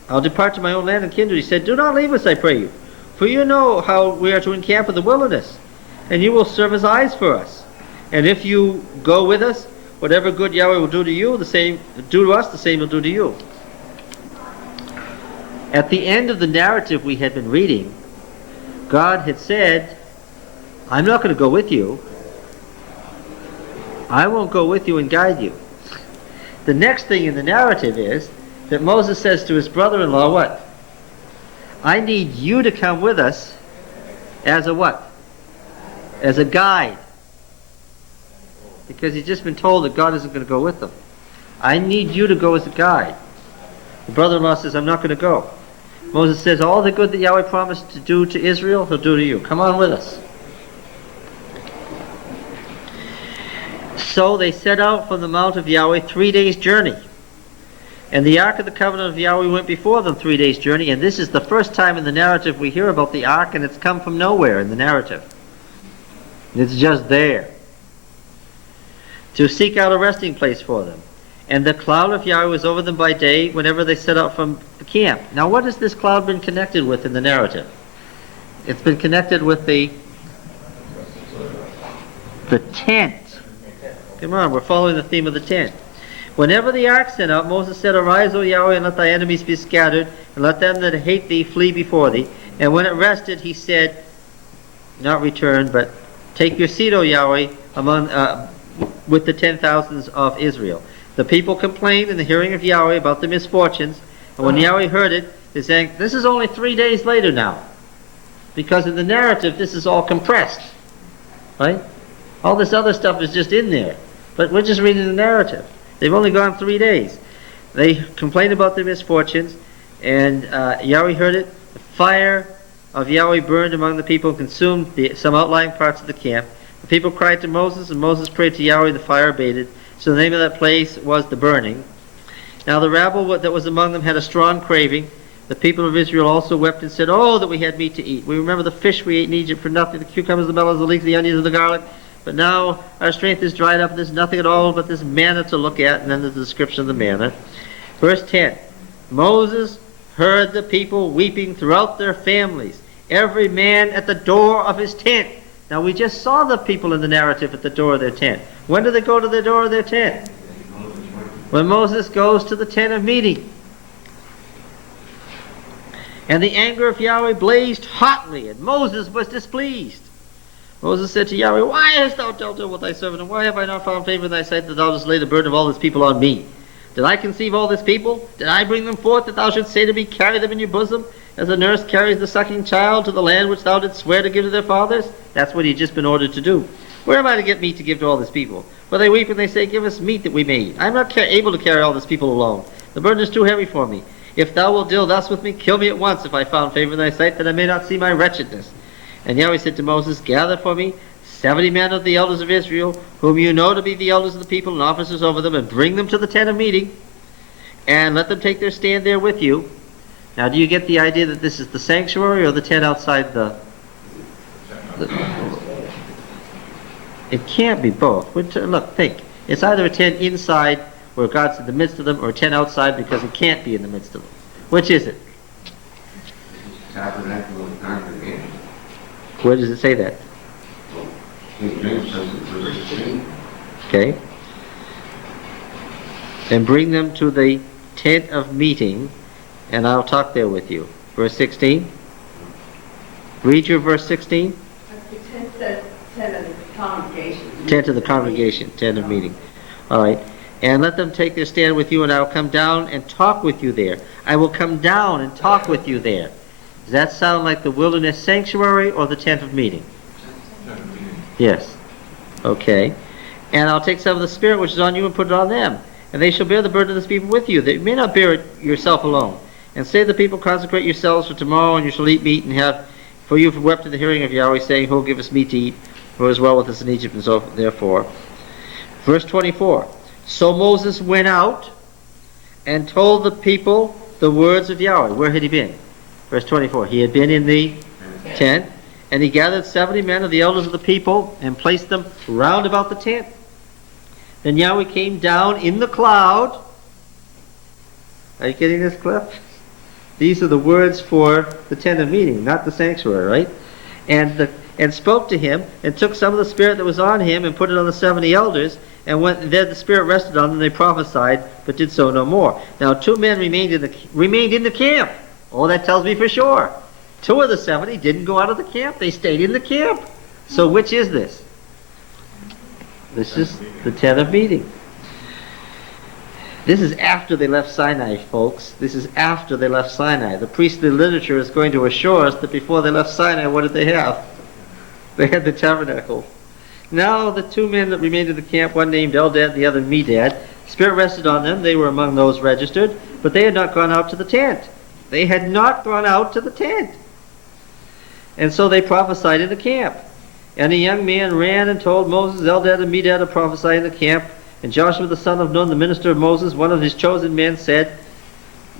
I'll depart to my own land and kindred. He said, do not leave us, I pray you. For you know how we are to encamp in the wilderness, and you will serve as eyes for us. And if you go with us, whatever good Yahweh will do to you, the same do to us, the same will do to you. At the end of the narrative we had been reading, God had said, I'm not going to go with you. I won't go with you and guide you. The next thing in the narrative is that Moses says to his brother-in-law, what? I need you to come with us as a what? As a guide. Because he's just been told that God isn't going to go with them. I need you to go as a guide. The brother-in-law says, I'm not going to go. Moses says, all the good that Yahweh promised to do to Israel, he'll do to you. Come on with us. So they set out from the mount of Yahweh 3 days' journey. And the Ark of the Covenant of Yahweh went before them 3 days' journey. And this is the first time in the narrative we hear about the Ark, and it's come from nowhere in the narrative. It's just there. To seek out a resting place for them. And the cloud of Yahweh was over them by day whenever they set out from the camp. Now what has this cloud been connected with in the narrative? It's been connected with the tent. Come on, we're following the theme of the tent. Whenever the ark sent out, Moses said, Arise, O Yahweh, and let thy enemies be scattered, and let them that hate thee flee before thee. And when it rested, he said, not return, but take your seat, O Yahweh, with the 10,000s of Israel. The people complained in the hearing of Yahweh about the misfortunes, and when Yahweh heard it, they saying, this is only 3 days later now. Because in the narrative, this is all compressed. Right? All this other stuff is just in there. But we're just reading the narrative. They've only gone 3 days. They complained about their misfortunes, and Yahweh heard it. The fire of Yahweh burned among the people and consumed some outlying parts of the camp. The people cried to Moses, and Moses prayed to Yahweh, the fire abated. So the name of that place was the burning. Now the rabble that was among them had a strong craving. The people of Israel also wept and said, oh, that we had meat to eat. We remember the fish we ate in Egypt for nothing, the cucumbers, the melons, the leeks, the onions, and the garlic. But now our strength is dried up, there's nothing at all but this manna to look at. And then there's the description of the manna. Verse 10, Moses heard the people weeping throughout their families every man at the door of his tent. Now we just saw the people in the narrative at the door of their tent. When do they go to the door of their tent? When Moses goes to the tent of meeting. And the anger of Yahweh blazed hotly, and Moses was displeased. Moses said to Yahweh, Why hast thou dealt ill with thy servant, and why have I not found favor in thy sight that thou dost lay the burden of all this people on me? Did I conceive all this people? Did I bring them forth, that thou shouldst say to me, Carry them in your bosom, as a nurse carries the sucking child to the land which thou didst swear to give to their fathers? That's what he'd just been ordered to do. Where am I to get meat to give to all this people? For they weep and they say, Give us meat that we may eat. I am not able to carry all this people alone. The burden is too heavy for me. If thou wilt deal thus with me, kill me at once, if I found favor in thy sight, that I may not see my wretchedness. And Yahweh said to Moses, Gather for me 70 men of the elders of Israel, whom you know to be the elders of the people and officers over them, and bring them to the tent of meeting, and let them take their stand there with you. Now, do you get the idea that this is the sanctuary or the tent outside the It can't be both. Look, think. It's either a tent inside where God's in the midst of them, or a tent outside because it can't be in the midst of them. Which is it? Tabernacle of the congregation. Where does it say that? King James says in verse 16. Okay. And bring them to the tent of meeting, and I'll talk there with you. Verse 16. Read your verse 16. The tent says tent of the congregation. Tent of the congregation, tent of meeting. All right. And let them take their stand with you, and I will come down and talk with you there. I will come down and talk with you there. Does that sound like the wilderness sanctuary or the tent of meeting? Yes. Okay. And I'll take some of the spirit which is on you and put it on them. And they shall bear the burden of this people with you. They may not bear it yourself alone. And say to the people, Consecrate yourselves for tomorrow, and you shall eat meat, and have, for you have wept in the hearing of Yahweh, saying, Who will give us meat to eat? For it is well with us in Egypt, and so therefore. Verse 24. So Moses went out and told the people the words of Yahweh. Where had he been? Verse 24. He had been in the tent, and he gathered 70 men of the elders of the people and placed them round about the tent. Then Yahweh came down in the cloud. Are you getting this, Cliff? These are the words for the tent of meeting, not the sanctuary, right? And spoke to him, and took some of the spirit that was on him, and put it on the 70 elders. And when there the spirit rested on them, they prophesied, but did so no more. Now 2 men remained in the camp. Oh, that tells me for sure. 2 of the 70 didn't go out of the camp; they stayed in the camp. So which is this? This is the tent of meeting. This is after they left Sinai, folks. This is after they left Sinai. The priestly literature is going to assure us that before they left Sinai, what did they have? They had the tabernacle. Now the 2 men that remained in the camp, one named Eldad, the other Medad, spirit rested on them. They were among those registered, but they had not gone out to the tent. They had not gone out to the tent. And so they prophesied in the camp. And a young man ran and told Moses, Eldad and Medad to prophesy in the camp. And Joshua the son of Nun, the minister of Moses, one of his chosen men, said,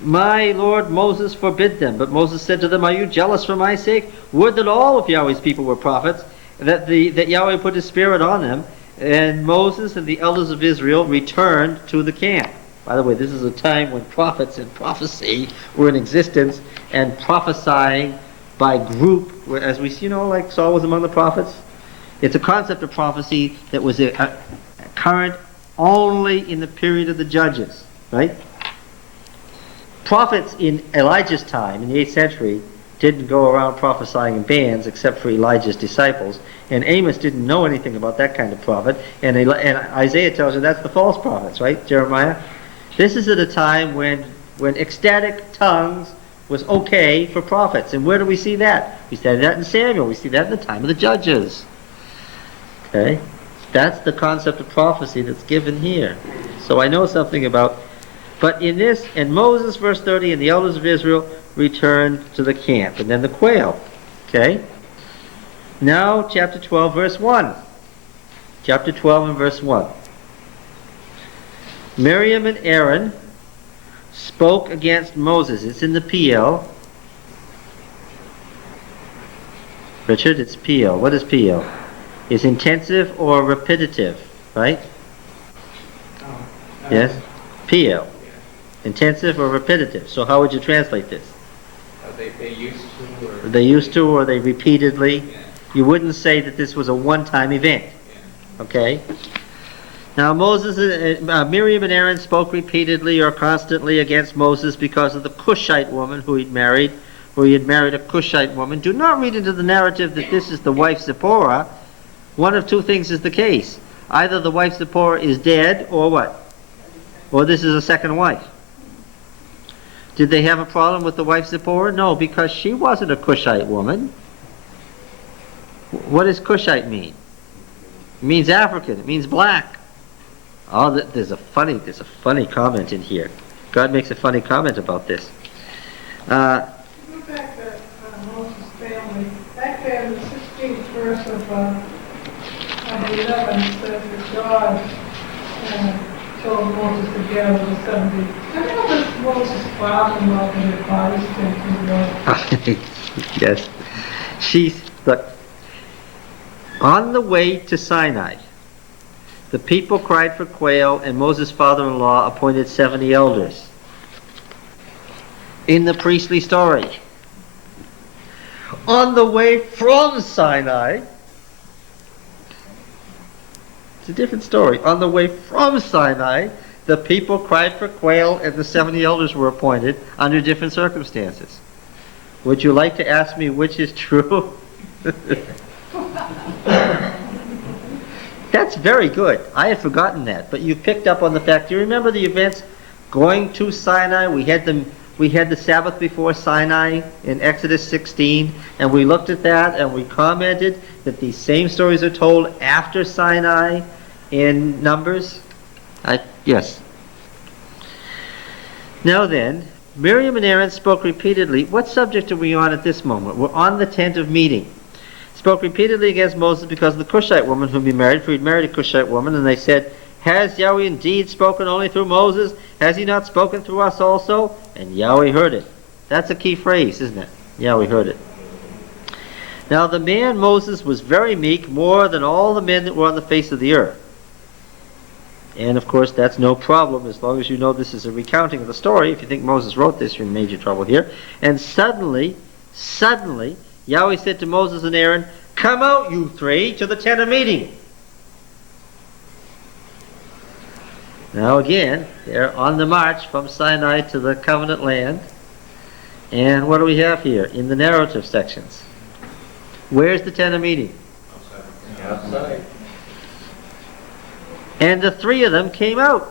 My Lord Moses forbid them. But Moses said to them, Are you jealous for my sake? Would that all of Yahweh's people were prophets, that Yahweh put his spirit on them. And Moses and the elders of Israel returned to the camp. By the way, this is a time when prophets and prophecy were in existence, and prophesying by group, as we see, like Saul was among the prophets. It's a concept of prophecy that was current only in the period of the judges, right? Prophets in Elijah's time, in the 8th century, didn't go around prophesying in bands except for Elijah's disciples. And Amos didn't know anything about that kind of prophet. And Isaiah tells you that's the false prophets, right, Jeremiah? This is at a time when ecstatic tongues was okay for prophets. And where do we see that? We see that in Samuel. We see that in the time of the judges. Okay? That's the concept of prophecy that's given here. So I know something about... But in this, and Moses, verse 30, and the elders of Israel returned to the camp. And then the quail. Okay? Now, chapter 12, verse 1. Chapter 12 and verse 1. Miriam and Aaron spoke against Moses. It's in the PL. Richard, it's PL. What is PL? Is intensive or repetitive, right? Yes? PL. Intensive or repetitive. So how would you translate this? They used to, or? They used to, or they repeatedly. Yeah. You wouldn't say that this was a one-time event. Okay? Now Miriam and Aaron spoke repeatedly or constantly against Moses because of the Cushite woman who he had married a Cushite woman. Do not read into the narrative that this is the wife Zipporah. One of two things is the case. Either the wife Zipporah is dead, or what? Or this is a second wife. Did they have a problem with the wife Zipporah? No, because she wasn't a Cushite woman. What does Cushite mean? It means African. It means black. Oh, there's a funny comment in here. God makes a funny comment about this. Go back to Moses' family. Back there in the 16th verse of 11 says that God told Moses to gather the 70. I know that Moses' father-in-law and advised him to Yes. Look, on the way to Sinai, the people cried for quail, and Moses' father-in-law appointed 70 elders. In the priestly story, on the way from Sinai, it's a different story. On the way from Sinai, the people cried for quail, and the 70 elders were appointed under different circumstances. Would you like to ask me which is true? That's very good. I had forgotten that, but you picked up on the fact. Do you remember the events going to Sinai? We had the Sabbath before Sinai in Exodus 16, and we looked at that and we commented that these same stories are told after Sinai in Numbers. Yes. Now then, Miriam and Aaron spoke repeatedly. What subject are we on at this moment? We're on the tent of meeting. Spoke repeatedly against Moses because of the Cushite woman whom he married, for he'd married a Cushite woman, and they said, "Has Yahweh indeed spoken only through Moses? Has he not spoken through us also?" And Yahweh heard it. That's a key phrase, isn't it? Yahweh heard it. Now the man Moses was very meek, more than all the men that were on the face of the earth. And of course that's no problem as long as you know this is a recounting of the story. If you think Moses wrote this, you're in major trouble here. And suddenly, Yahweh said to Moses and Aaron, "Come out, you three, to the tent of meeting." Now again, they're on the march from Sinai to the covenant land. And what do we have here in the narrative sections? Where's the tent of meeting? Outside. And the three of them came out.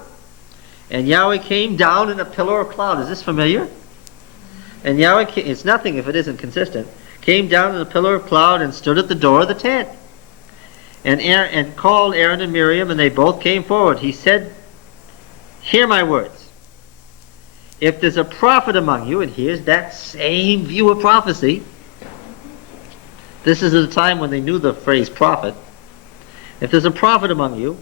And Yahweh came down in a pillar of cloud. Is this familiar? And Yahweh, it's nothing if it isn't consistent, came down in a pillar of cloud and stood at the door of the tent. And called Aaron and Miriam, and they both came forward. He said, "Hear my words. If there's a prophet among you," and here's that same view of prophecy. This is at a time when they knew the phrase prophet. "If there's a prophet among you,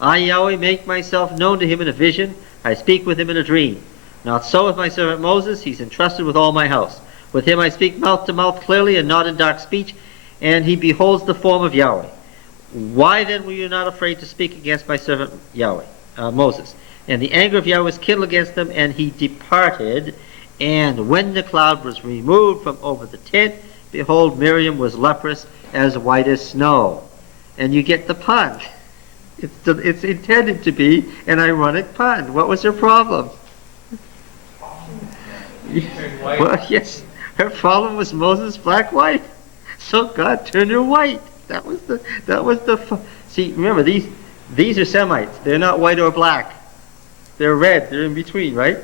I, Yahweh, make myself known to him in a vision. I speak with him in a dream. Not so with my servant Moses. He's entrusted with all my house. With him I speak mouth to mouth clearly and not in dark speech, and he beholds the form of Yahweh. Why then were you not afraid to speak against my servant Moses? And the anger of Yahweh was kindled against them, and he departed. And when the cloud was removed from over the tent, behold, Miriam was leprous, as white as snow." And you get the pun. It's intended to be an ironic pun. What was her problem? Well, yes, her problem was Moses' black wife. So God turned her white. That was the. See, remember these are Semites. They're not white or black. They're red. They're in between, right?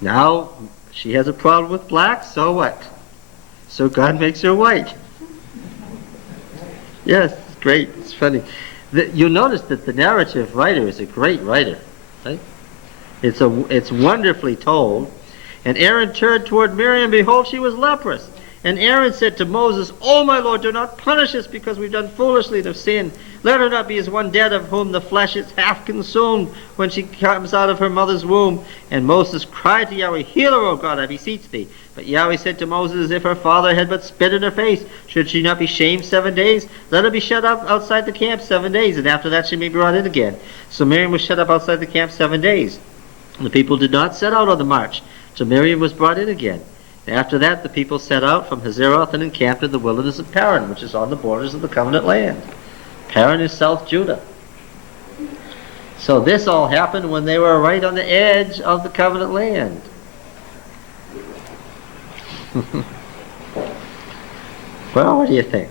Now she has a problem with black. So what? So God makes her white. Yes, it's great. It's funny. You'll notice that the narrative writer is a great writer, right? It's wonderfully told. And Aaron turned toward Miriam, behold, she was leprous. And Aaron said to Moses, "O my Lord, do not punish us because we've done foolishly and have sinned. Let her not be as one dead of whom the flesh is half consumed when she comes out of her mother's womb." And Moses cried to Yahweh, "Heal her, O God, I beseech thee." But Yahweh said to Moses, "If her father had but spit in her face, should she not be shamed 7 days? Let her be shut up outside the camp 7 days, and after that she may be brought in again." So Miriam was shut up outside the camp 7 days. And the people did not set out on the march, so Miriam was brought in again. After that, the people set out from Hazeroth and encamped in the wilderness of Paran, which is on the borders of the covenant land. Paran is South Judah. So this all happened when they were right on the edge of the covenant land. Well, what do you think?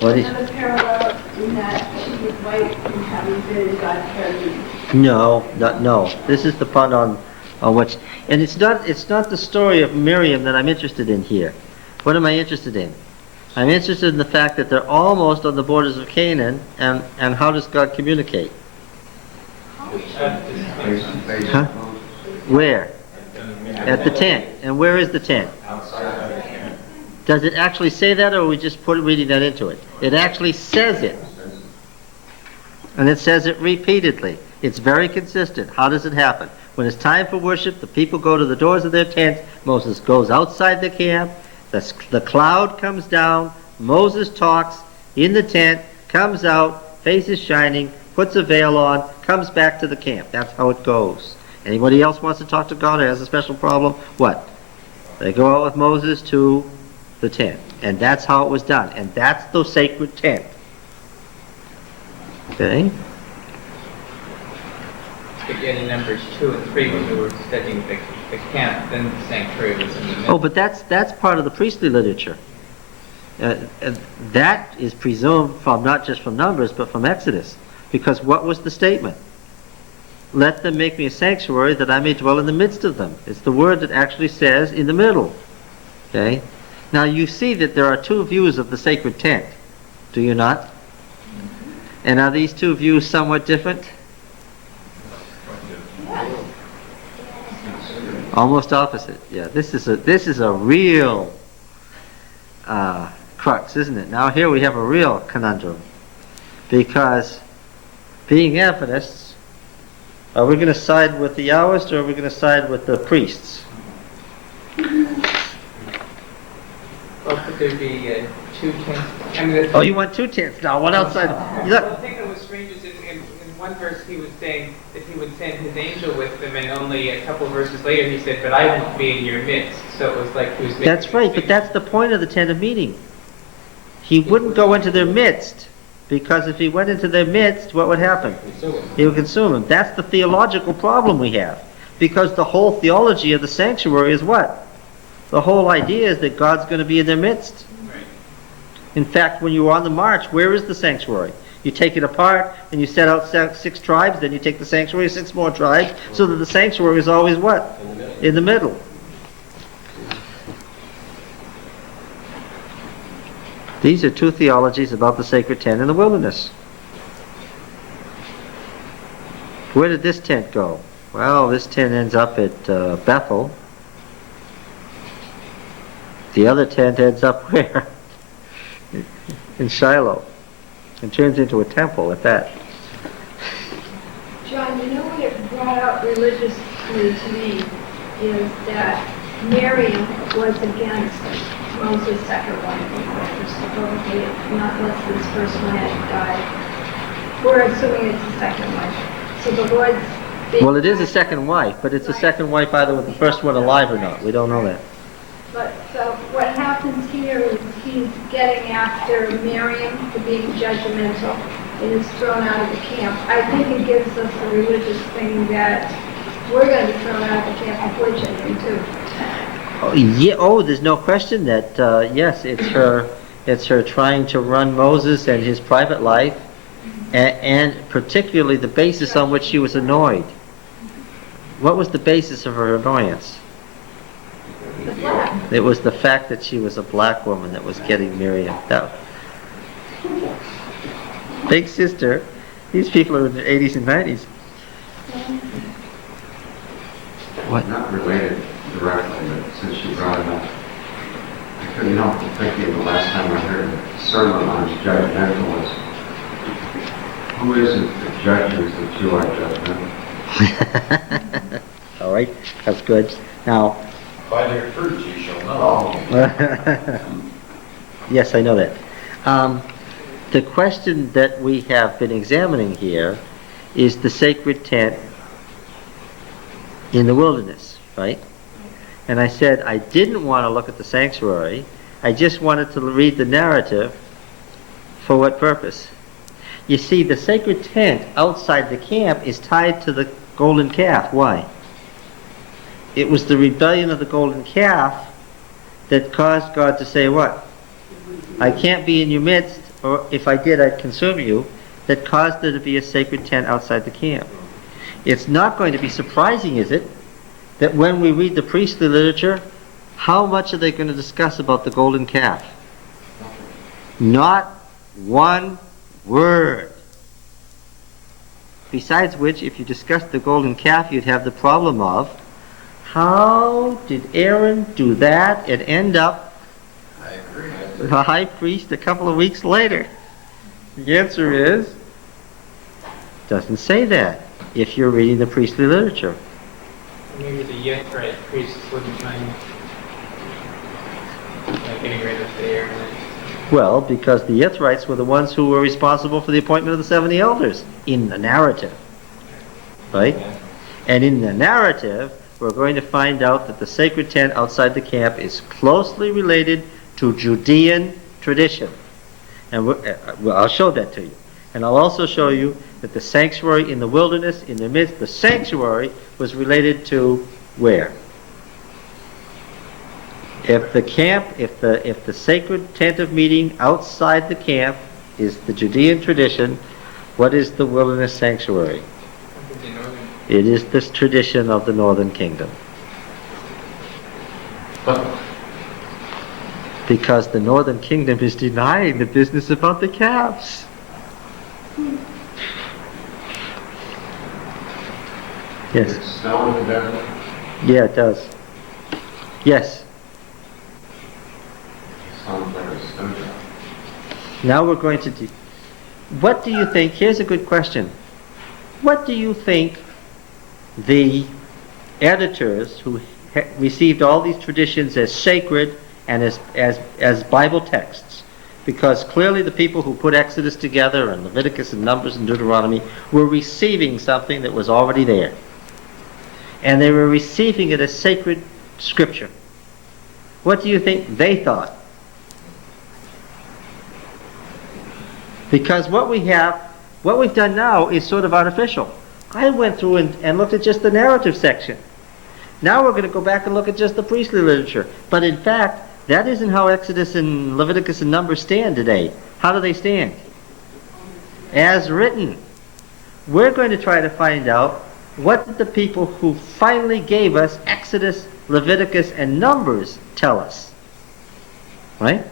What do you... Another parallel in that she was right in having been in God's presence. No. This is the part on which, and it's not the story of Miriam that I'm interested in here. What am I interested in? I'm interested in the fact that they're almost on the borders of Canaan, and how does God communicate? Huh? Where? At the tent. And where is the tent? Does it actually say that, or are we just reading that into it? It actually says it. And it says it repeatedly. It's very consistent. How does it happen? When it's time for worship, the people go to the doors of their tents. Moses goes outside the camp. The cloud comes down. Moses talks in the tent, comes out, face is shining, puts a veil on, comes back to the camp. That's how it goes. Anybody else wants to talk to God or has a special problem? What? They go out with Moses to the tent. And that's how it was done. And that's the sacred tent. Okay? Again, in Numbers 2 and 3, when we were studying the camp, then the sanctuary was in the middle. Oh, but that's part of the priestly literature. That is presumed from not just from Numbers, but from Exodus. Because what was the statement? Let them make me a sanctuary that I may dwell in the midst of them. It's the word that actually says in the middle. Okay? Now you see that there are two views of the sacred tent. Do you not? And are these two views somewhat different? Almost opposite. Yeah, this is a real crux, isn't it? Now here we have a real conundrum, because being Adventists, are we going to side with the Yahwists or are we going to side with the priests? Well, could there be 2 tents? I mean, Oh, you want 2 tents now? What outside? The Look, thing that was strange is in one verse he was saying that he would send his angel with them, and only a couple verses later he said, but I won't be in your midst. So it was like he was making that's right, but that's the point of the tent of meeting. He wouldn't go into their midst, because if he went into their midst, what would happen? He would consume them. That's the theological problem we have. Because the whole theology of the sanctuary is what? The whole idea is that God's going to be in their midst. In fact, when you're on the march, where is the sanctuary? You take it apart, and you set out 6 tribes, then you take the sanctuary, 6 more tribes, so that the sanctuary is always what? In the middle. These are 2 theologies about the sacred tent in the wilderness. Where did this tent go? Well, this tent ends up at Bethel. The other tent ends up where? In Shiloh. And turns into a temple at that. John, you know what it brought out religiously to me is that Miriam was against Moses' second wife, supposedly, not unless this first one had died. We're assuming it's the second wife. So the Lord's... Well, it is a second wife, but it's a second wife either with the first one alive or not. We don't know that. But so what happens here is he's getting after Miriam for being judgmental and is thrown out of the camp. I think it gives us a religious thing that we're going to be thrown out of the camp unfortunately too. Oh, yeah. Oh, there's no question that yes, it's her trying to run Moses and his private life, and particularly the basis on which she was annoyed. What was the basis of her annoyance? It was the fact that she was a black woman that was getting Miriam. That big sister. These people are in their 80s and 90s. What? Not related directly, but since you brought it up, I couldn't help but thinking the last time I heard a sermon on judgmentalism. Who isn't the judges that you are judgmental? All right, that's good. Now, By their fruits you shall know. yes, I know that. The question that we have been examining here is the sacred tent in the wilderness, right? And I said I didn't want to look at the sanctuary. I just wanted to read the narrative. For what purpose? You see, the sacred tent outside the camp is tied to the golden calf. Why? It was the rebellion of the golden calf that caused God to say what? I can't be in your midst, or if I did, I'd consume you. That caused there to be a sacred tent outside the camp. It's not going to be surprising, is it, that when we read the priestly literature, how much are they going to discuss about the golden calf? Not one word. Besides which, if you discussed the golden calf, you'd have the problem of, how did Aaron do that and end up I agree. the high priest a couple of weeks later? The answer is, doesn't say that if you're reading the priestly literature. Maybe the Yethrite priests wouldn't mind getting rid of the Aaron. Well, because the Yethrites were the ones who were responsible for the appointment of the 70 elders in the narrative. Right? And in the narrative, we're going to find out that the sacred tent outside the camp is closely related to Judean tradition. And I'll show that to you. And I'll also show you that the sanctuary in the wilderness, in the midst, the sanctuary was related to where? If the camp, if the sacred tent of meeting outside the camp is the Judean tradition, what is the wilderness sanctuary? It is this tradition of the northern kingdom. Because the northern kingdom is denying the business about the calves. Yes. Does it snow in the desert? Yeah, it does. Yes. Sounds like a snow job. Now we're going to do... What do you think... Here's a good question. What do you think the editors who received all these traditions as sacred and as Bible texts, because clearly the people who put Exodus together and Leviticus and Numbers and Deuteronomy were receiving something that was already there. And they were receiving it as sacred scripture. What do you think they thought? Because what we've done now is sort of artificial. I went through and looked at just the narrative section. Now we're going to go back and look at just the priestly literature. But in fact, that isn't how Exodus and Leviticus and Numbers stand today. How do they stand? As written. We're going to try to find out what did the people who finally gave us Exodus, Leviticus, and Numbers tell us. Right?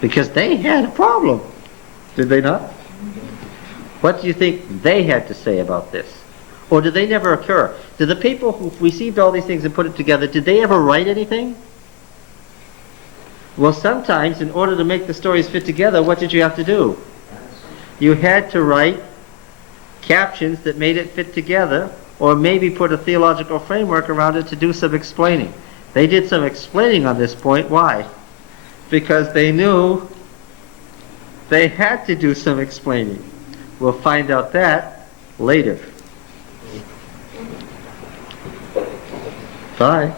Because they had a problem. Did they not? What do you think they had to say about this? Or did they never occur? Did the people who received all these things and put it together, did they ever write anything? Well, sometimes in order to make the stories fit together, what did you have to do? You had to write captions that made it fit together, or maybe put a theological framework around it to do some explaining. They did some explaining on this point. Why? Because they knew they had to do some explaining. We'll find out that later. Bye.